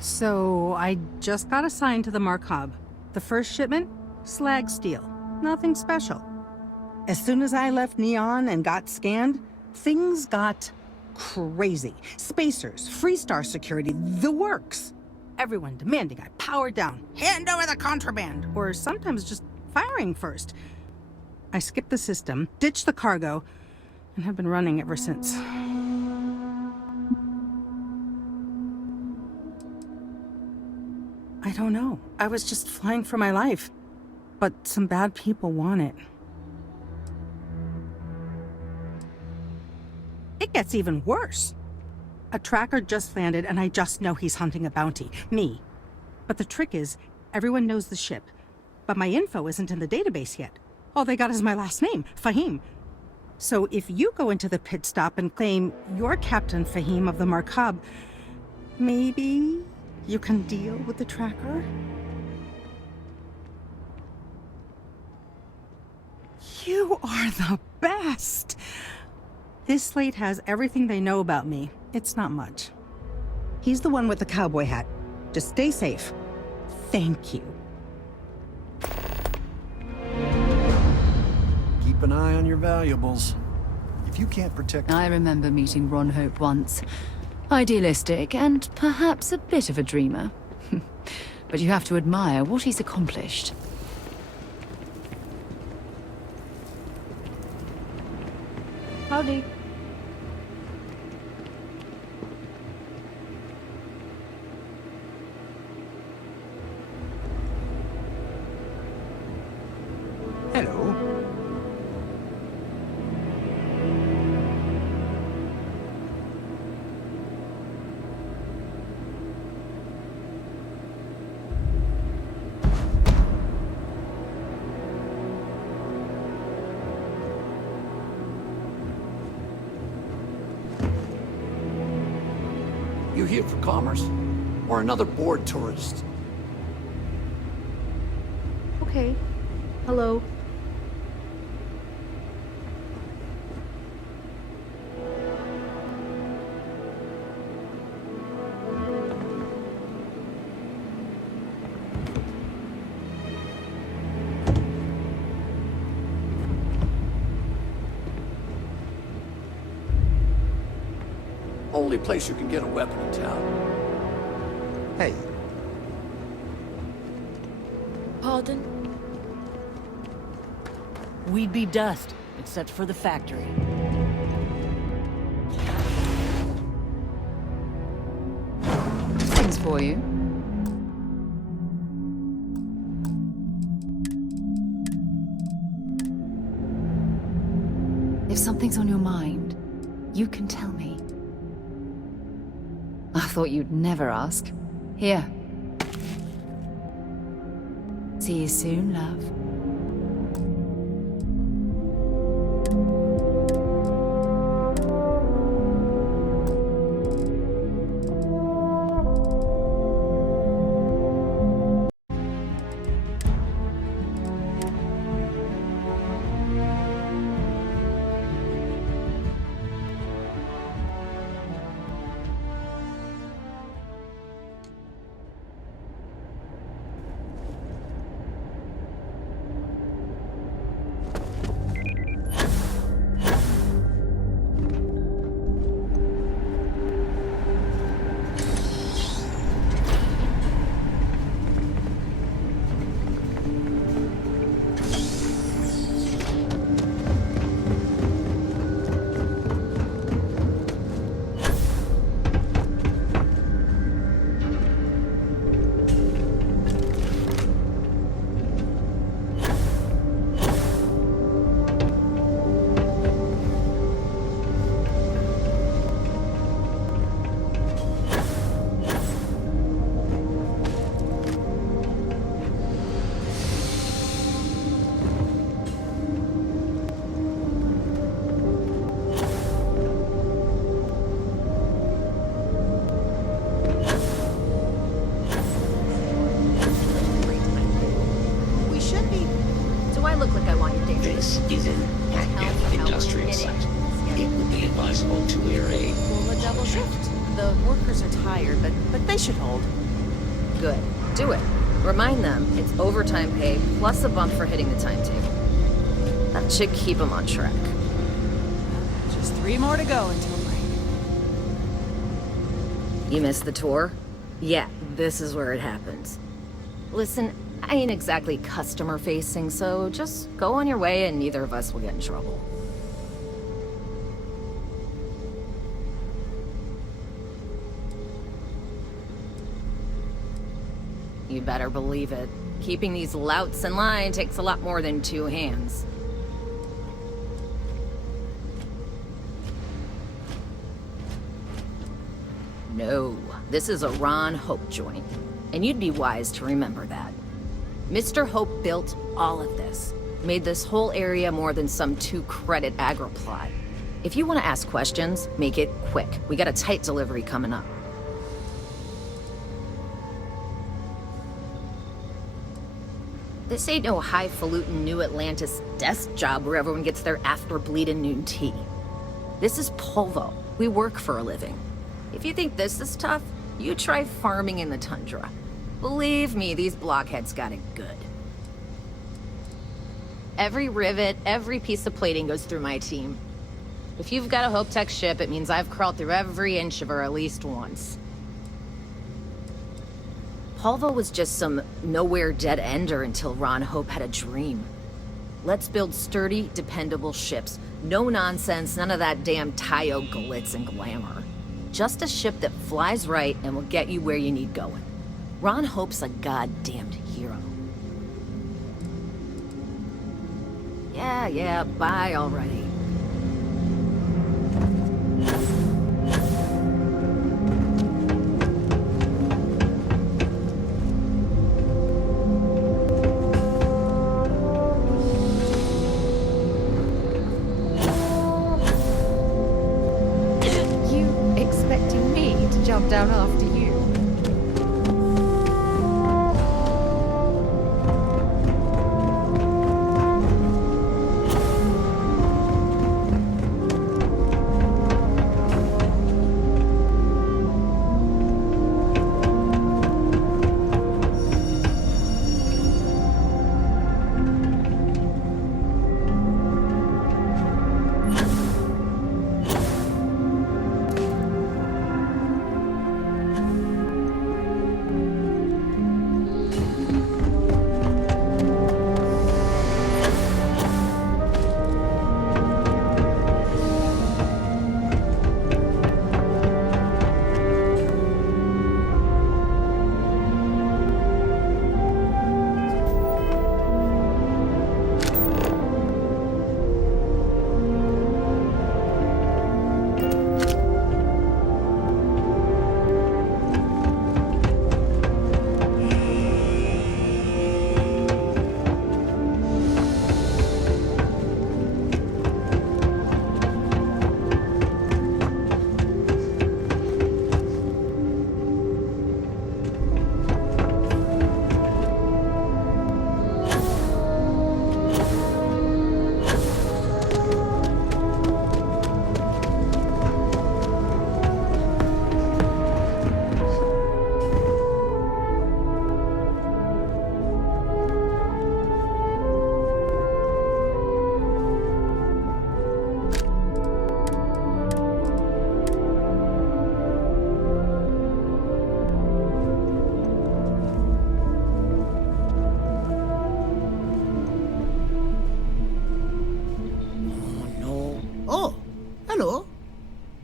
So I just got assigned to the Markab. The first shipment? Slag steel. Nothing special. As soon as I left Neon and got scanned, things got crazy. Spacers, Freestar security, the works. Everyone demanding I power down, hand over the contraband, or sometimes just firing first. I skipped the system, ditched the cargo, and have been running ever since. I don't know. I was just flying for my life. But some bad people want it. It gets even worse. A tracker just landed and I just know he's hunting a bounty. Me. But the trick is, everyone knows the ship. But my info isn't in the database yet. All they got is my last name, Fahim. So if you go into the pit stop and claim you're Captain Fahim of the Markab, maybe you can deal with the tracker? You are the best! This slate has everything they know about me. It's not much. He's the one with the cowboy hat. Just stay safe. Thank you. Keep an eye on your valuables. If you can't protect... I remember meeting Ron Hope once. Idealistic and perhaps a bit of a dreamer. But you have to admire what he's accomplished. Howdy. Hello. You here for commerce? Or another bored tourist? Okay. Hello. Only place you can get a weapon in town. Hey, Pardon? We'd be dust, except for the factory. Things for you. If something's on your mind, you can tell me. I thought you'd never ask. Here. See you soon, love. This is an active industrial site. It would be advisable to wear a... Pull a double shift. The workers are tired, but they should hold. Good. Do it. Remind them it's overtime pay plus a bump for hitting the timetable. That should keep them on track. Just 3 more to go until break. You missed the tour? Yeah, this is where it happens. Listen, I ain't exactly customer-facing, so just go on your way and neither of us will get in trouble. You better believe it. Keeping these louts in line takes a lot more than 2 hands. No, this is a Ron Hope joint, and you'd be wise to remember that. Mr. Hope built all of this, made this whole area more than some 2-credit agri-plot. If you want to ask questions, make it quick. We got a tight delivery coming up. This ain't no highfalutin New Atlantis desk job where everyone gets their after-bleeding noon tea. This is Polvo. We work for a living. If you think this is tough, you try farming in the tundra. Believe me, these blockheads got it good. Every rivet, every piece of plating goes through my team. If you've got a Hope Tech ship, it means I've crawled through every inch of her at least once. Polvo was just some nowhere dead-ender until Ron Hope had a dream. Let's build sturdy, dependable ships. No nonsense, none of that damn Tayo glitz and glamour. Just a ship that flies right and will get you where you need going. Ron Hope's a goddamned hero. Yeah, bye already. You expecting me to to jump down after you.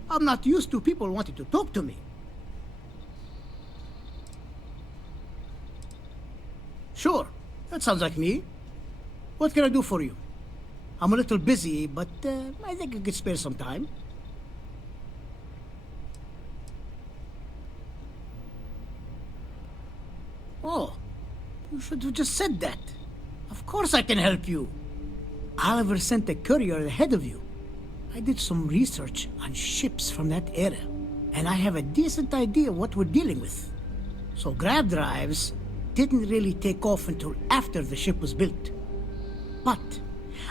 I'm not used to people wanting to talk to me. Sure, that sounds like me. What can I do for you? I'm a little busy, but I think I could spare some time. Oh, you should have just said that. Of course I can help you. Oliver sent a courier ahead of you. I did some research on ships from that era, and I have a decent idea what we're dealing with. So grav drives didn't really take off until after the ship was built. But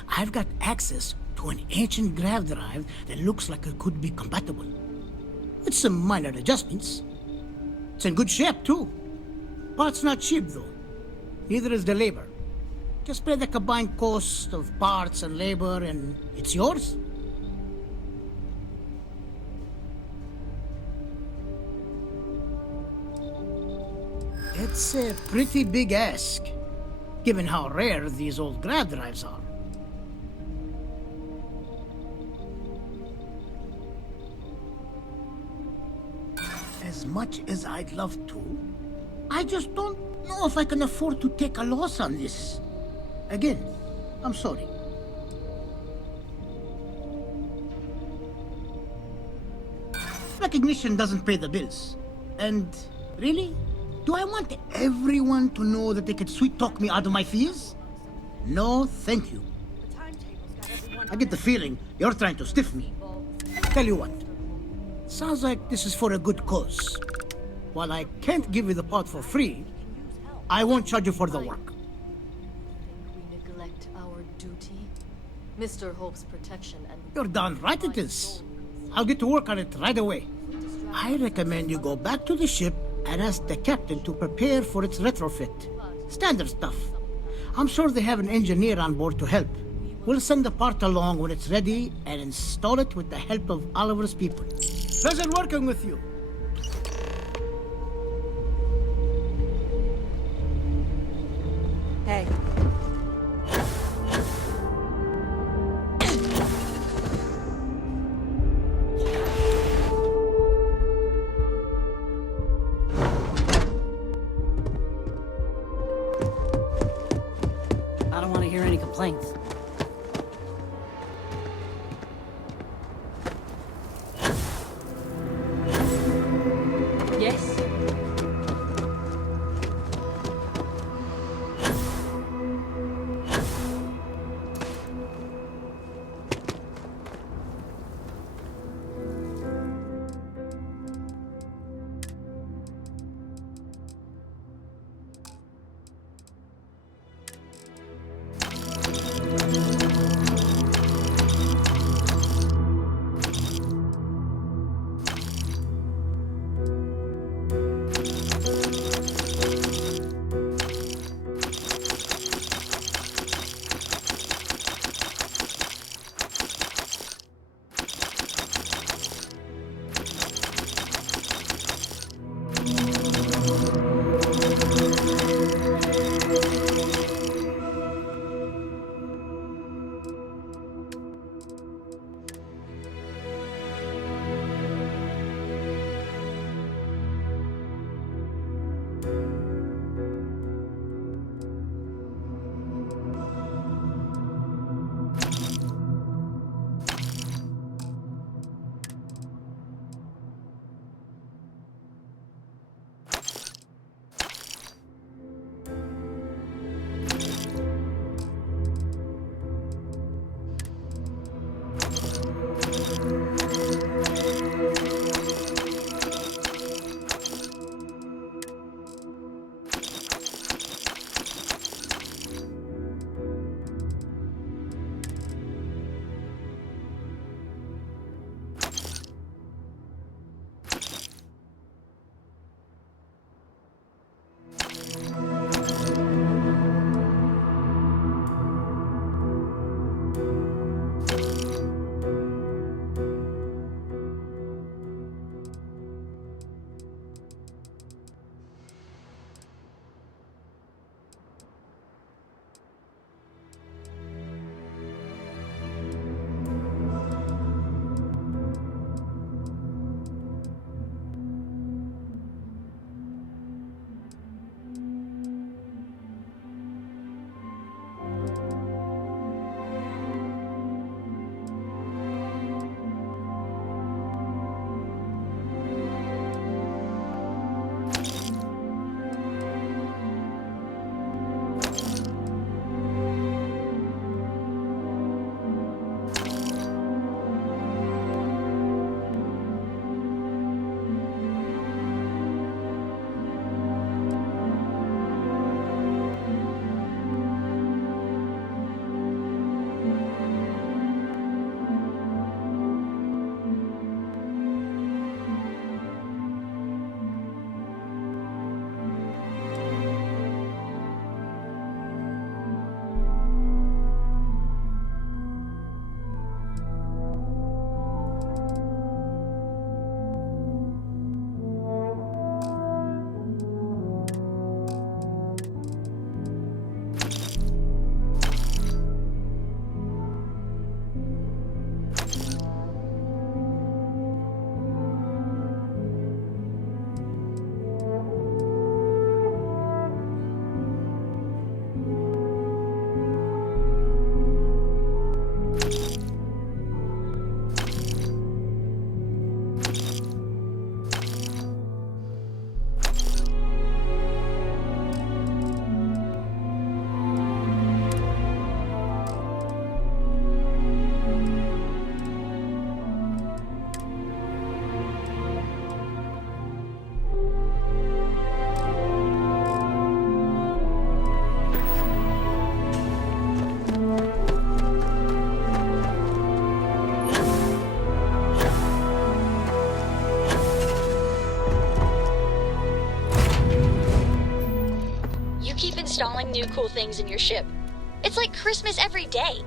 I've got access to an ancient grav drive that looks like it could be compatible. With some minor adjustments. It's in good shape, too. Parts not cheap, though. Neither is the labor. Just pay the combined cost of parts and labor, and it's yours. It's a pretty big ask, given how rare these old grav drives are. As much as I'd love to, I just don't know if I can afford to take a loss on this. Again, I'm sorry. Recognition doesn't pay the bills. And really? Do I want everyone to know that they could sweet-talk me out of my fees? No, thank you. I get the feeling you're trying to stiff me. Tell you what, sounds like this is for a good cause. While I can't give you the part for free, I won't charge you for the work. We neglect our duty? Mr. Hope's protection and... You're darn right it is. I'll get to work on it right away. I recommend you go back to the ship and ask the captain to prepare for its retrofit. Standard stuff. I'm sure they have an engineer on board to help. We'll send the part along when it's ready and install it with the help of Oliver's people. Pleasure working with you. Hey. I don't want to hear any complaints. new cool things in your ship. It's like Christmas every day.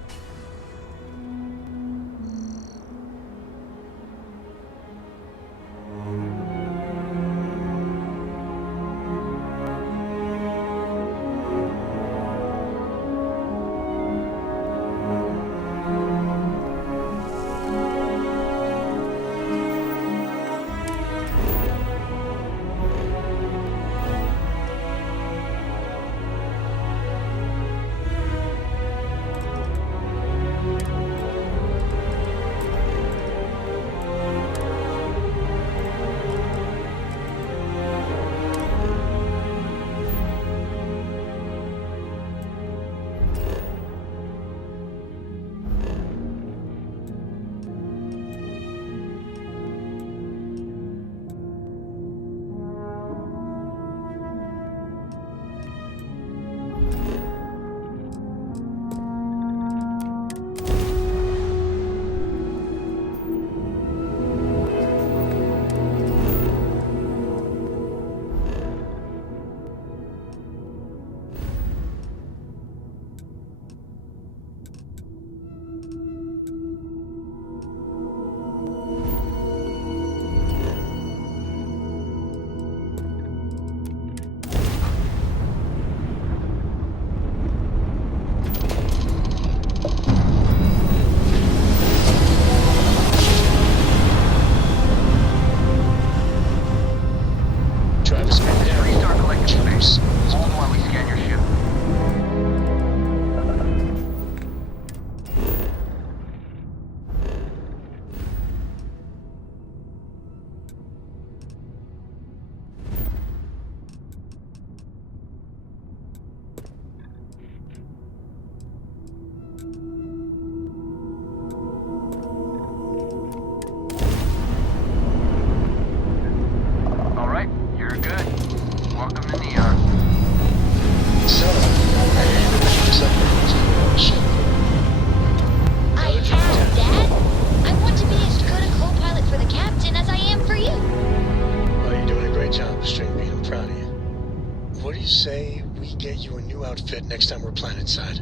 Next time we're planetside.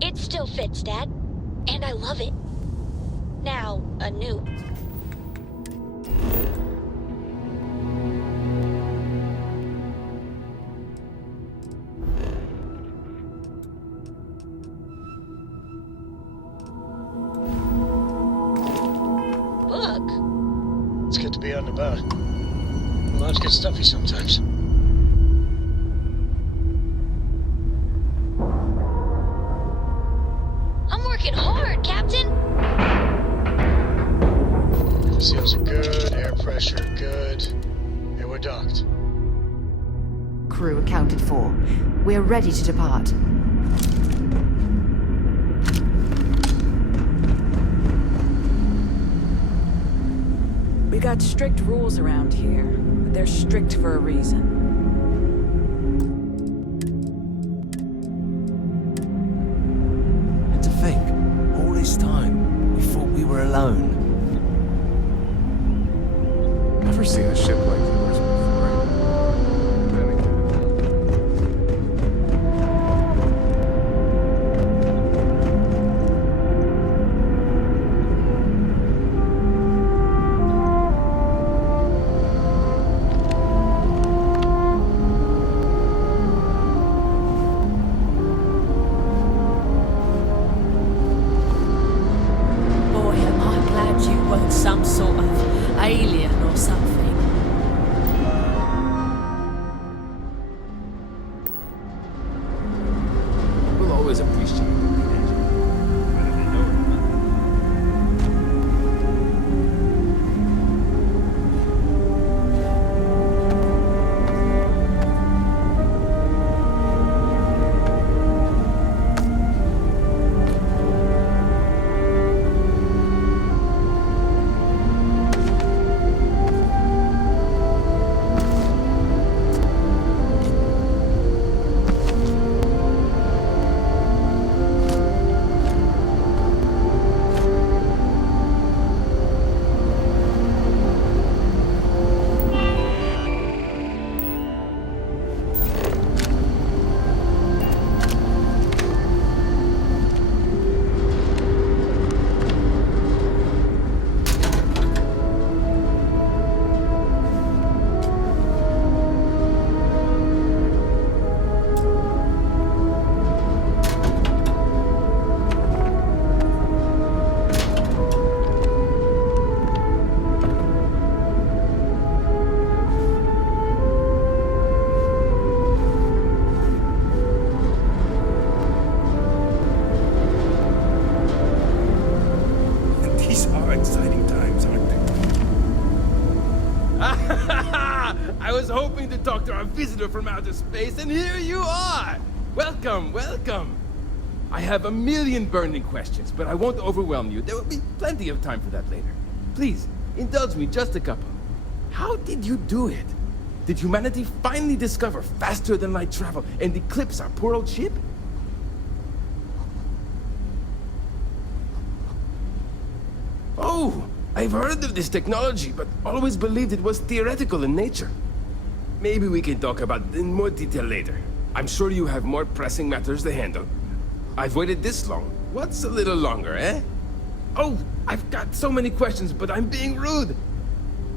It still fits, Dad. And I love it. Now, anew. Look! It's good to be out and about. Lives get stuffy sometimes. Hard, Captain! Seals are good, air pressure good. Hey, we're docked. Crew accounted for. We're ready to depart. We got strict rules around here, but they're strict for a reason. This time, we thought we were alone. Never seen a ship like yours before. Some sort of alien or something. We'll always appreciate it. was hoping to talk to our visitor from outer space, and here you are! Welcome, welcome! I have a million burning questions, but I won't overwhelm you. There will be plenty of time for that later. Please, indulge me just a couple. How did you do it? Did humanity finally discover faster than light travel and eclipse our poor old ship? Oh, I've heard of this technology, but always believed it was theoretical in nature. Maybe we can talk about it in more detail later. I'm sure you have more pressing matters to handle. I've waited this long. What's a little longer, eh? Oh, I've got so many questions, but I'm being rude.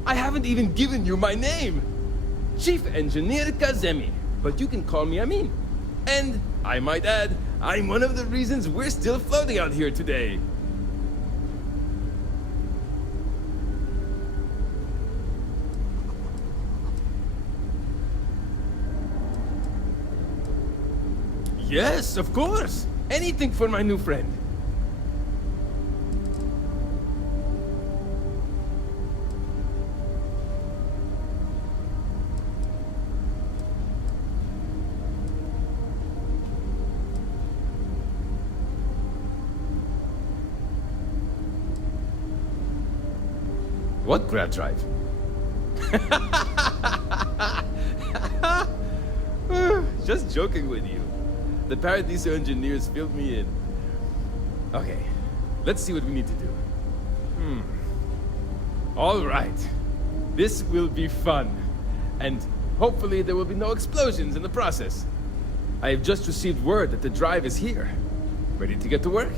I haven't even given you my name. Chief Engineer Kazemi, but you can call me Amin. And, I might add, I'm one of the reasons we're still floating out here today. Yes, of course. Anything for my new friend. What grab drive? Just joking with you. The Paradiso engineers filled me in. Okay, let's see what we need to do. All right. This will be fun. And hopefully there will be no explosions in the process. I have just received word that the drive is here. Ready to get to work?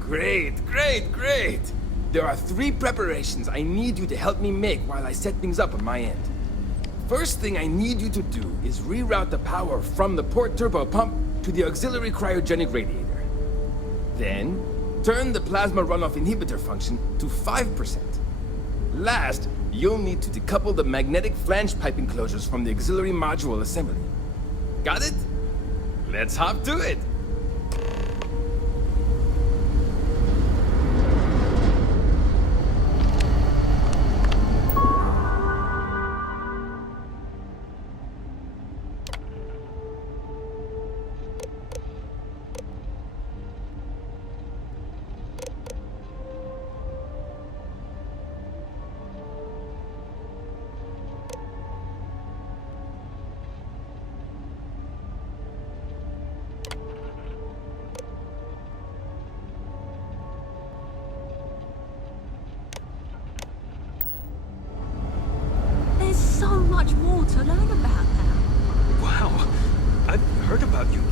Great, great, great! There are 3 preparations I need you to help me make while I set things up on my end. First thing I need you to do is reroute the power from the port turbo pump to the auxiliary cryogenic radiator. Then, turn the plasma runoff inhibitor function to 5%. Last, you'll need to decouple the magnetic flange pipe enclosures from the auxiliary module assembly. Got it? Let's hop to it!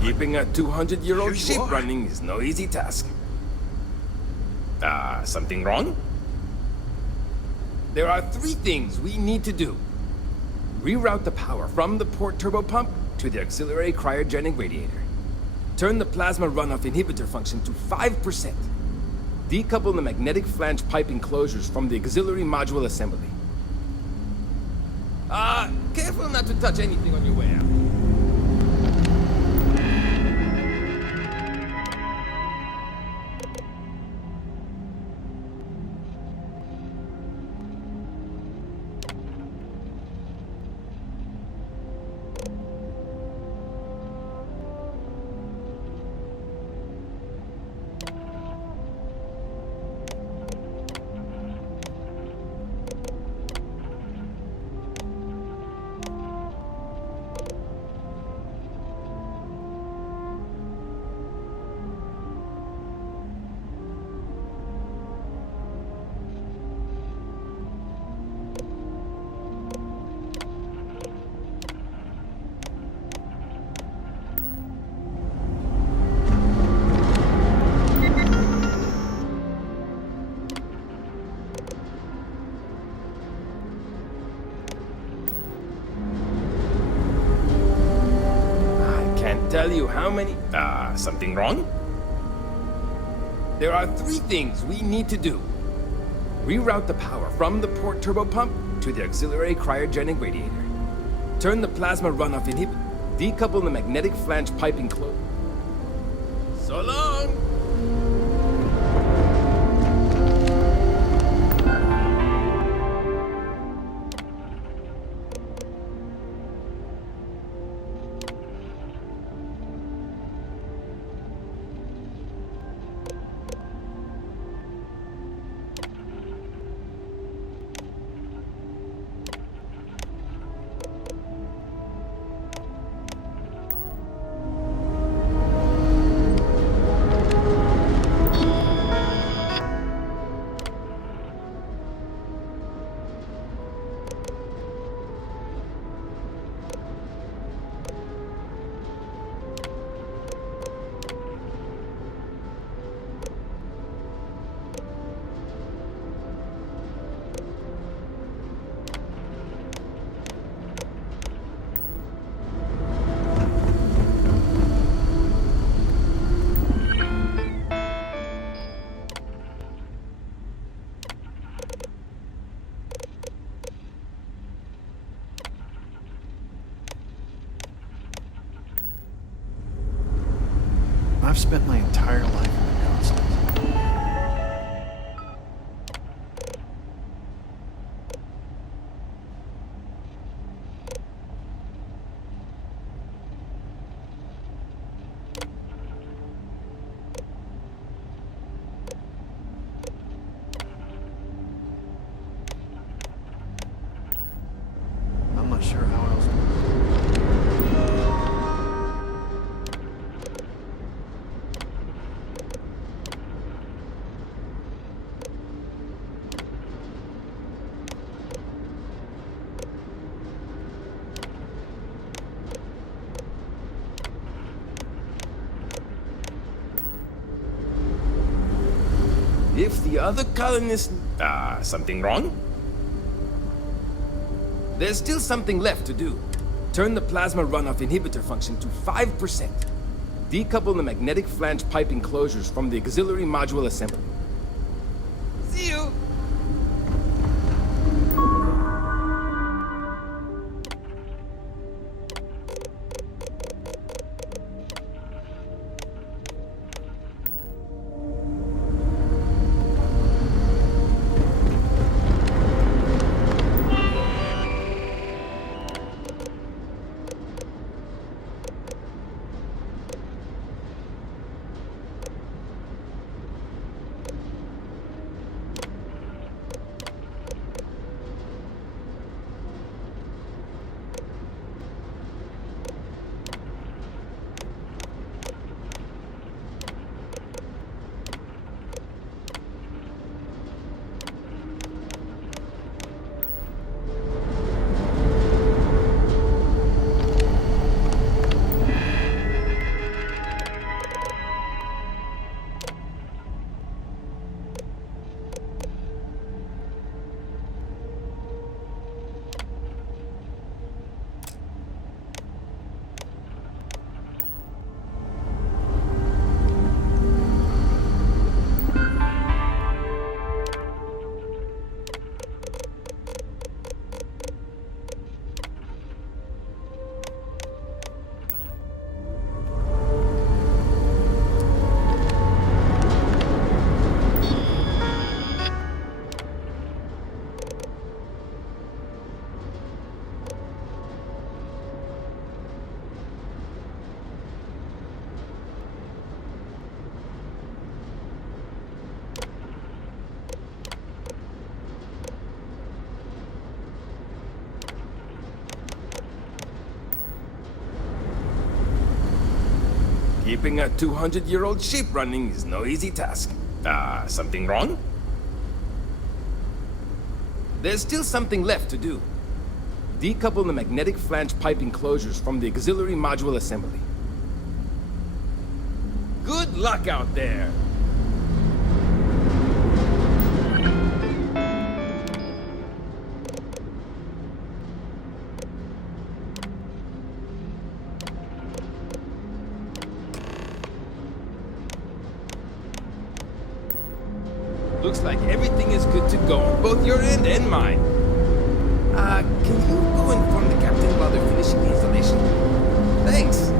Keeping a 200-year-old ship running is no easy task. Something wrong? There are 3 things we need to do. Reroute the power from the port turbo pump to the auxiliary cryogenic radiator. Turn the plasma runoff inhibitor function to 5%. Decouple the magnetic flange pipe enclosures from the auxiliary module assembly. Careful not to touch anything on your way out. Tell you how many... something wrong? There are 3 things we need to do. Reroute the power from the port turbo pump to the auxiliary cryogenic radiator. Turn the plasma runoff inhibitor. Decouple the magnetic flange pipe enclosure. So long! spent my entire life in the constant. I'm not sure how else to... If the other colonists... something wrong? There's still something left to do. Turn the plasma runoff inhibitor function to 5%. Decouple the magnetic flange pipe enclosures from the auxiliary module assembly. See you! Keeping a 200-year-old ship running is no easy task. Something wrong? There's still something left to do. Decouple the magnetic flange pipe enclosures from the auxiliary module assembly. Good luck out there! Looks like everything is good to go on both your end and mine. Can you go inform the captain while they're finishing the installation? Thanks.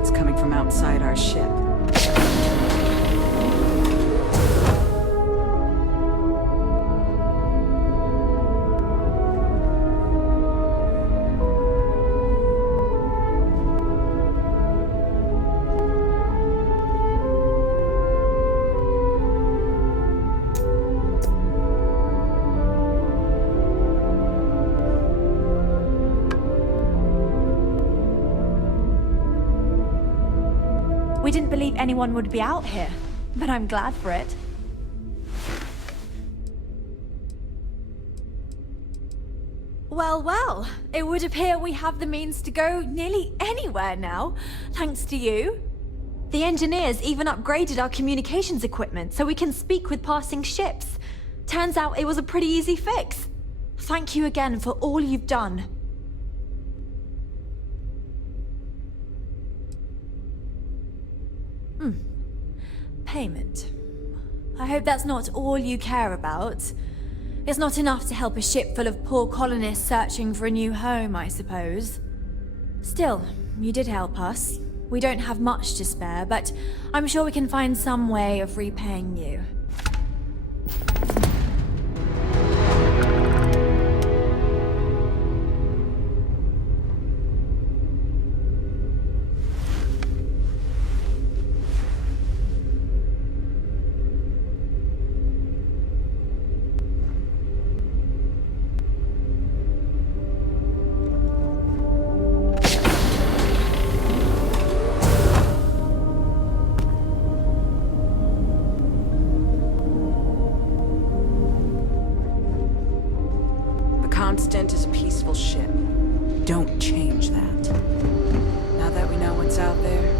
threats coming from outside our ship. We didn't believe anyone would be out here, but I'm glad for it. Well, well, it would appear we have the means to go nearly anywhere now, thanks to you. The engineers even upgraded our communications equipment so we can speak with passing ships. Turns out it was a pretty easy fix. Thank you again for all you've done. Payment. I hope that's not all you care about. It's not enough to help a ship full of poor colonists searching for a new home, I suppose. Still, you did help us. We don't have much to spare, but I'm sure we can find some way of repaying you. Constant is a peaceful ship. Don't change that. Now that we know what's out there,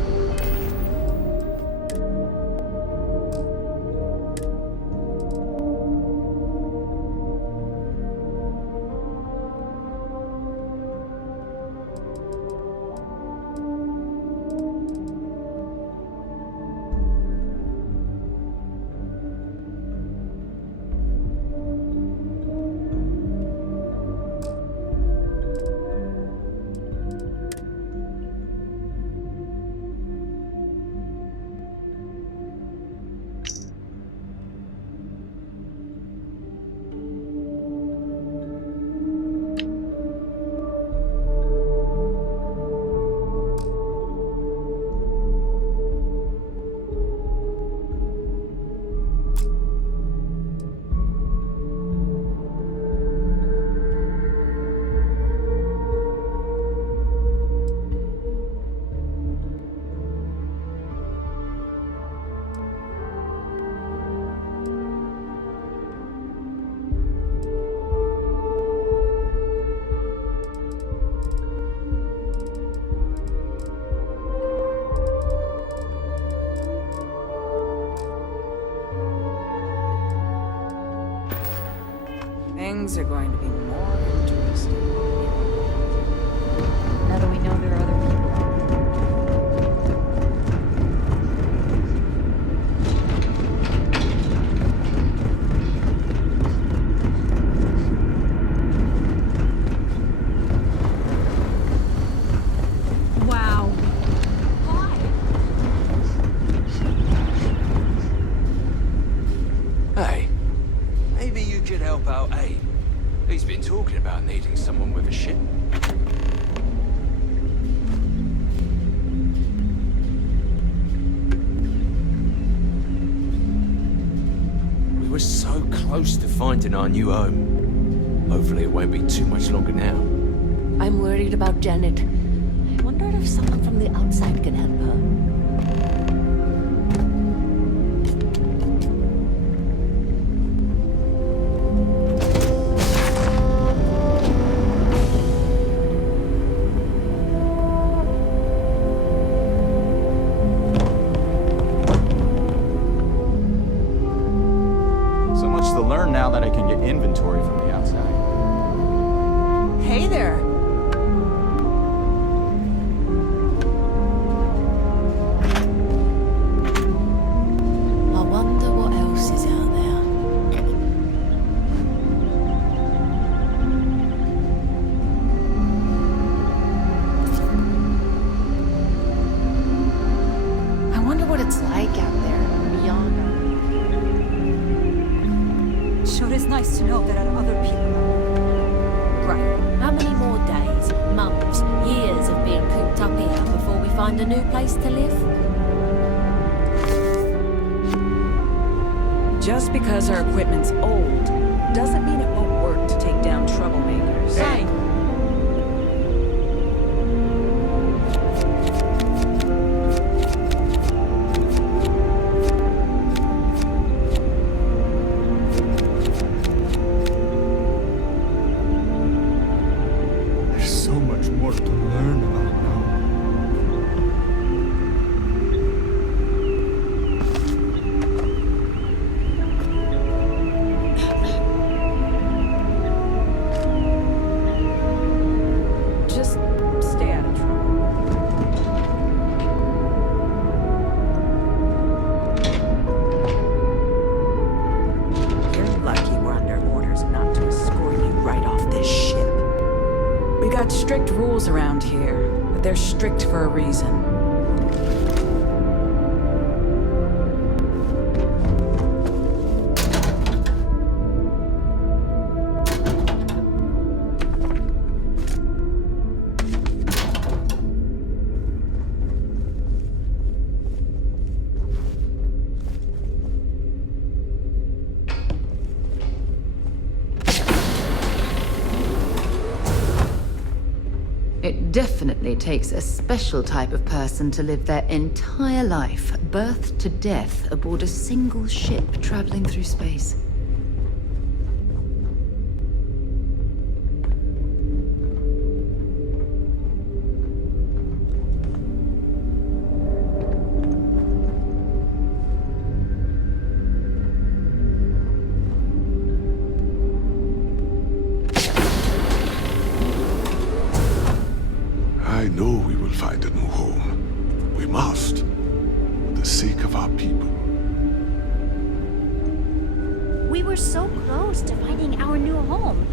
things are going to be more interesting. Now that we know there are other Wow. Hey, maybe you could help out Abe. He's been talking about needing someone with a ship. We were so close to finding our new home. Hopefully it won't be too much longer now. I'm worried about Janet. I wonder if someone from the outside can help her. So much to learn now that I can get inventory from the outside. Hey there. I wonder what else is out there. it's like out there beyond our... Sure is nice to know there are other people. Right. How many more days, months, years of being cooped up here before we find a new place to live? Just because our equipment's old doesn't mean it won't work to take down troublemakers. Hey! There's so much more to learn about now. Just stay out of trouble. You're lucky we're under orders not to escort you right off this ship. We got strict rules around here, but they're strict for a reason. It definitely takes a special type of person to live their entire life, birth to death, aboard a single ship traveling through space. I know we will find a new home. We must. For the sake of our people. We were so close to finding our new home.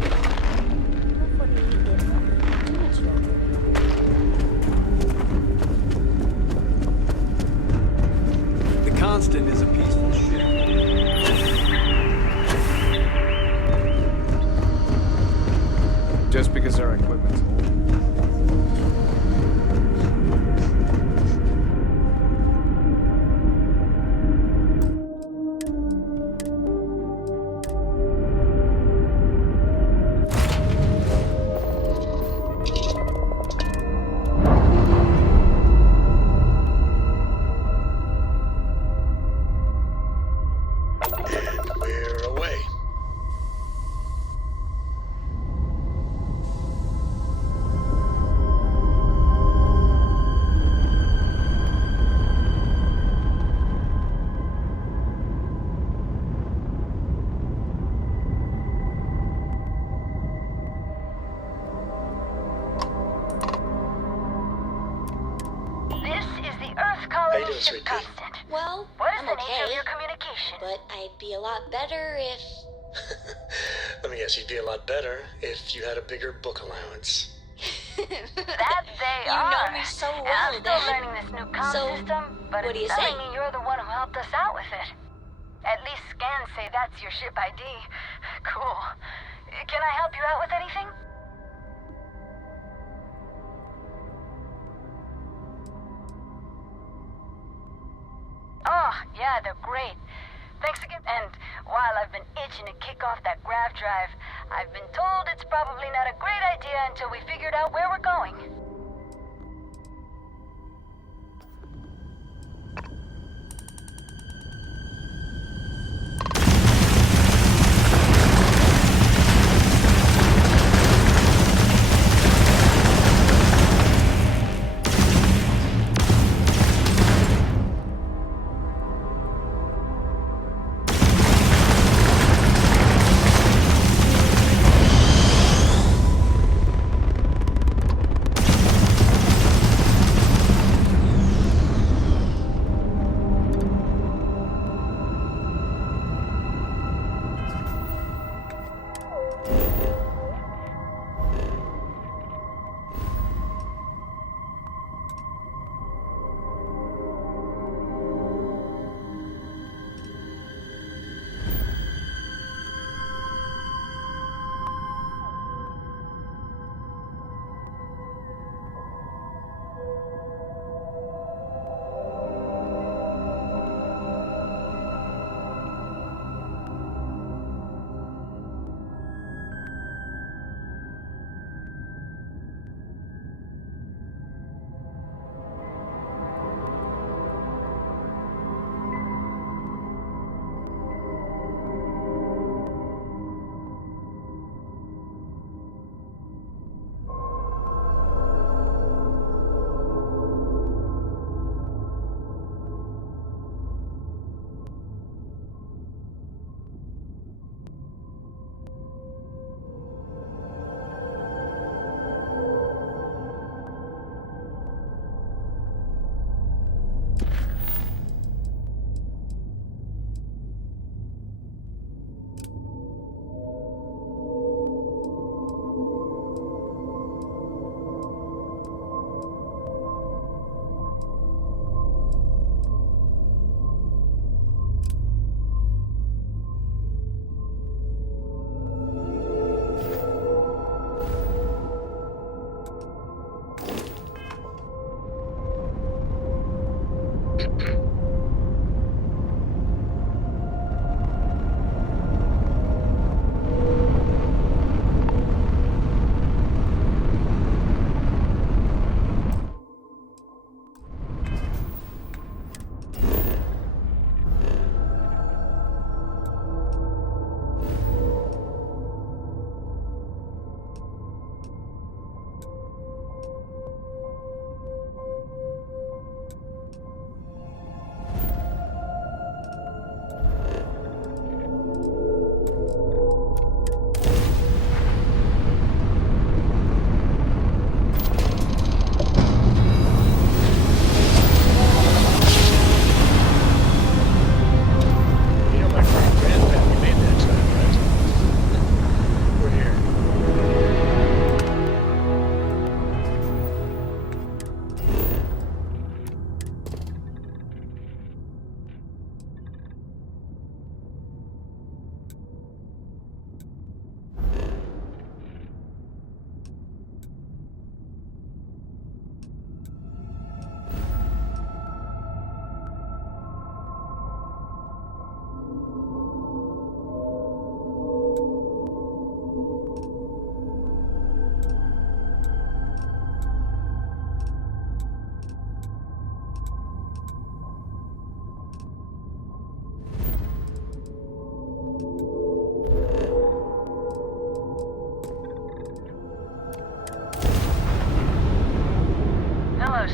The Constant is a peaceful ship. Just because our equipment's old. And we're away. This is the Earth colony doing, ship sweetie? Constant. Well, What is I'm the nature of okay, your communication? but I'd be a lot better if... Let me guess, you'd be a lot better if you had a bigger book allowance. That they You are. know me so And well, I'm still Dad. learning this new comm So, system, but what do you it's telling say? me you're the one who helped us out with it. At least scans say that's your ship ID. Cool. Can I help you out with anything? Oh, yeah, they're great. Thanks again. And while I've been itching to kick off that grav drive, I've been told it's probably not a great idea until we figured out where we're going.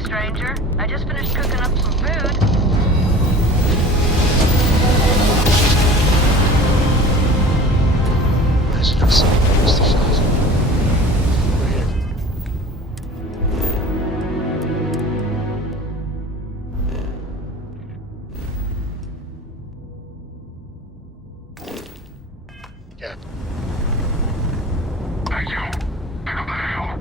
stranger. I just finished cooking up some food. Imagine if someone used to fly. We're here. Yeah. Thank you. Pick up the hell.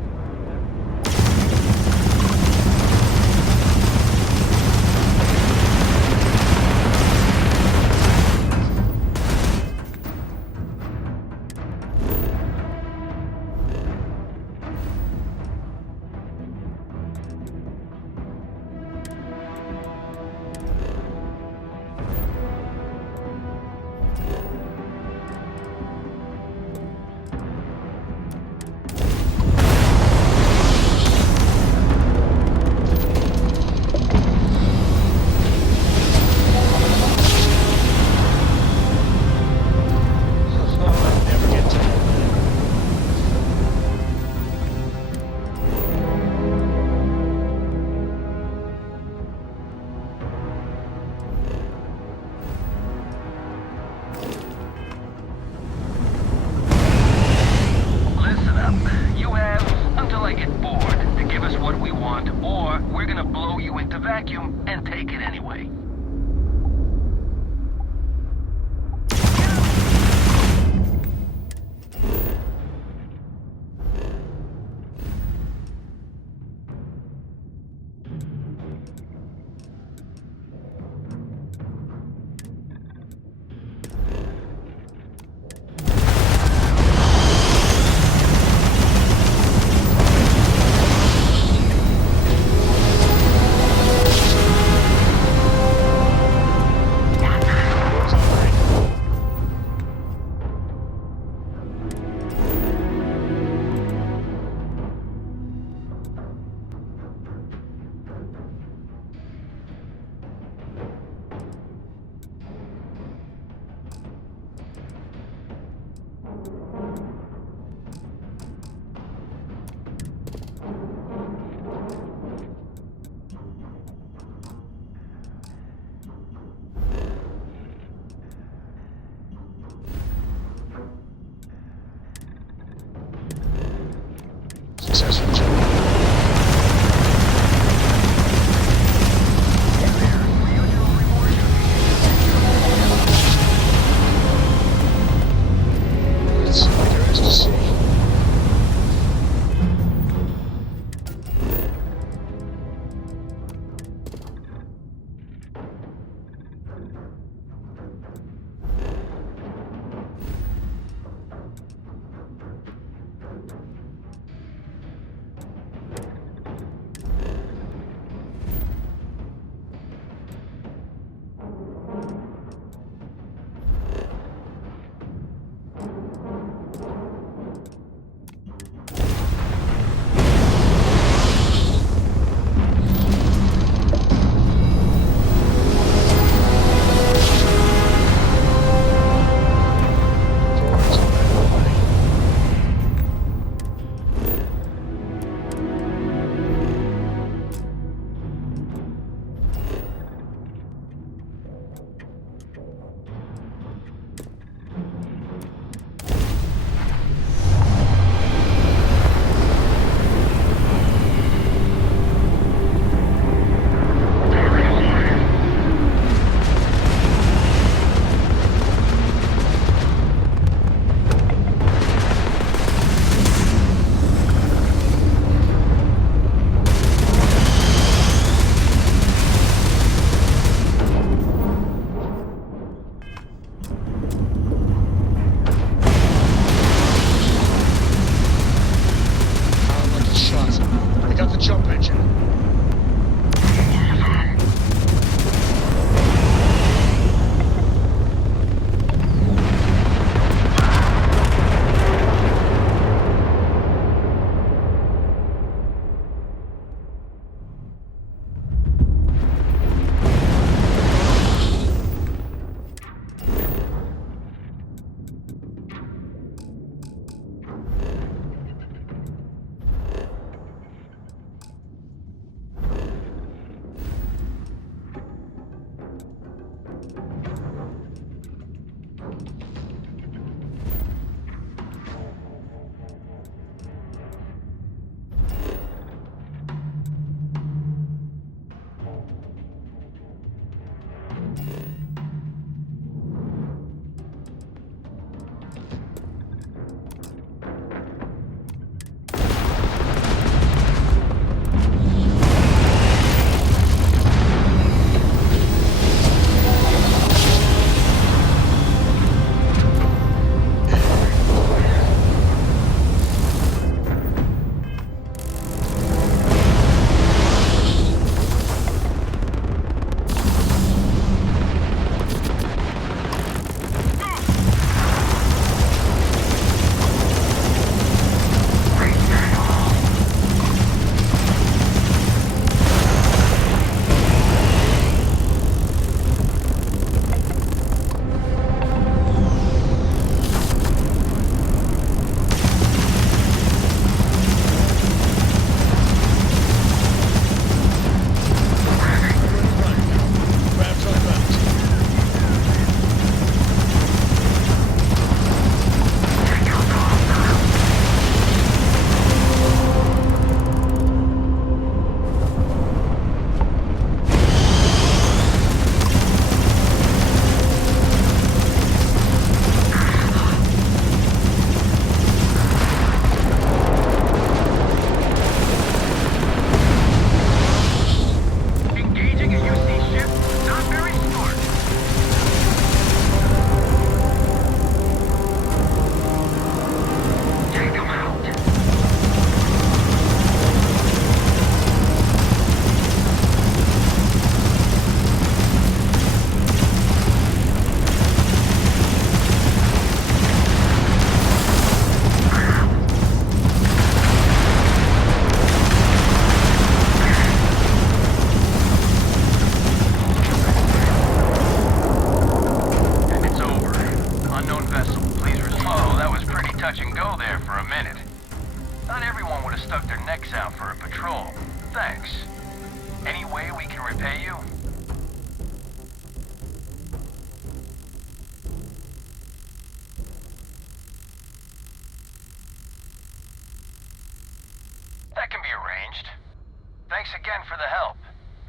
again for the help.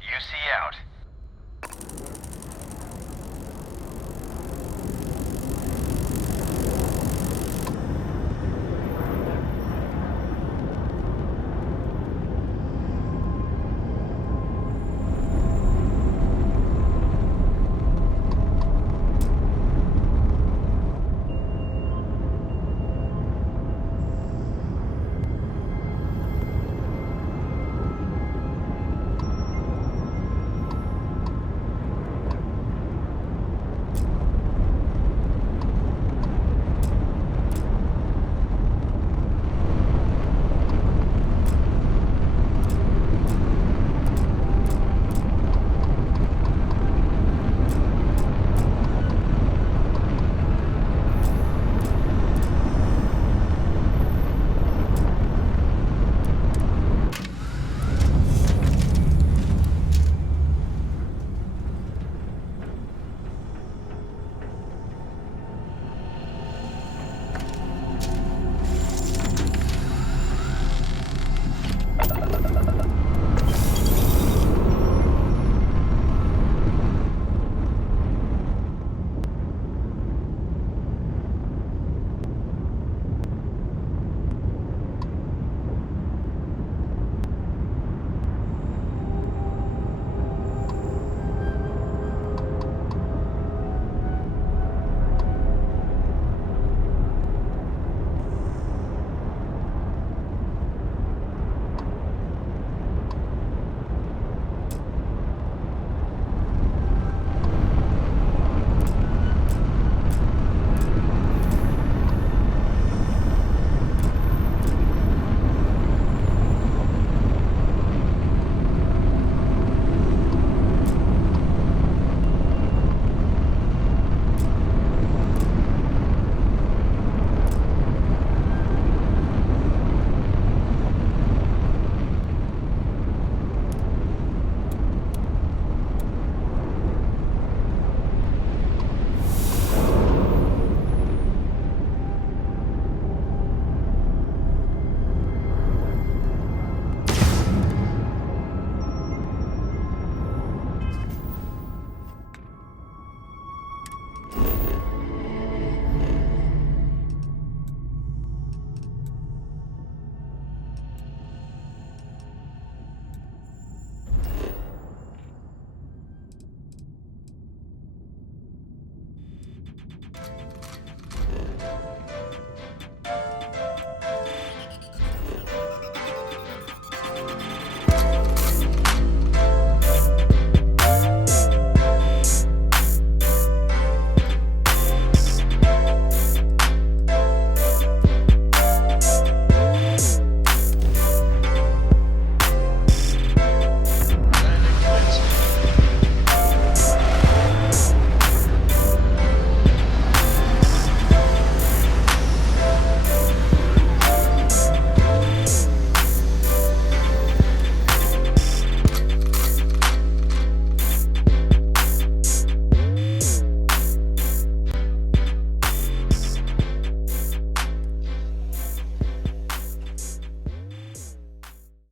You see out.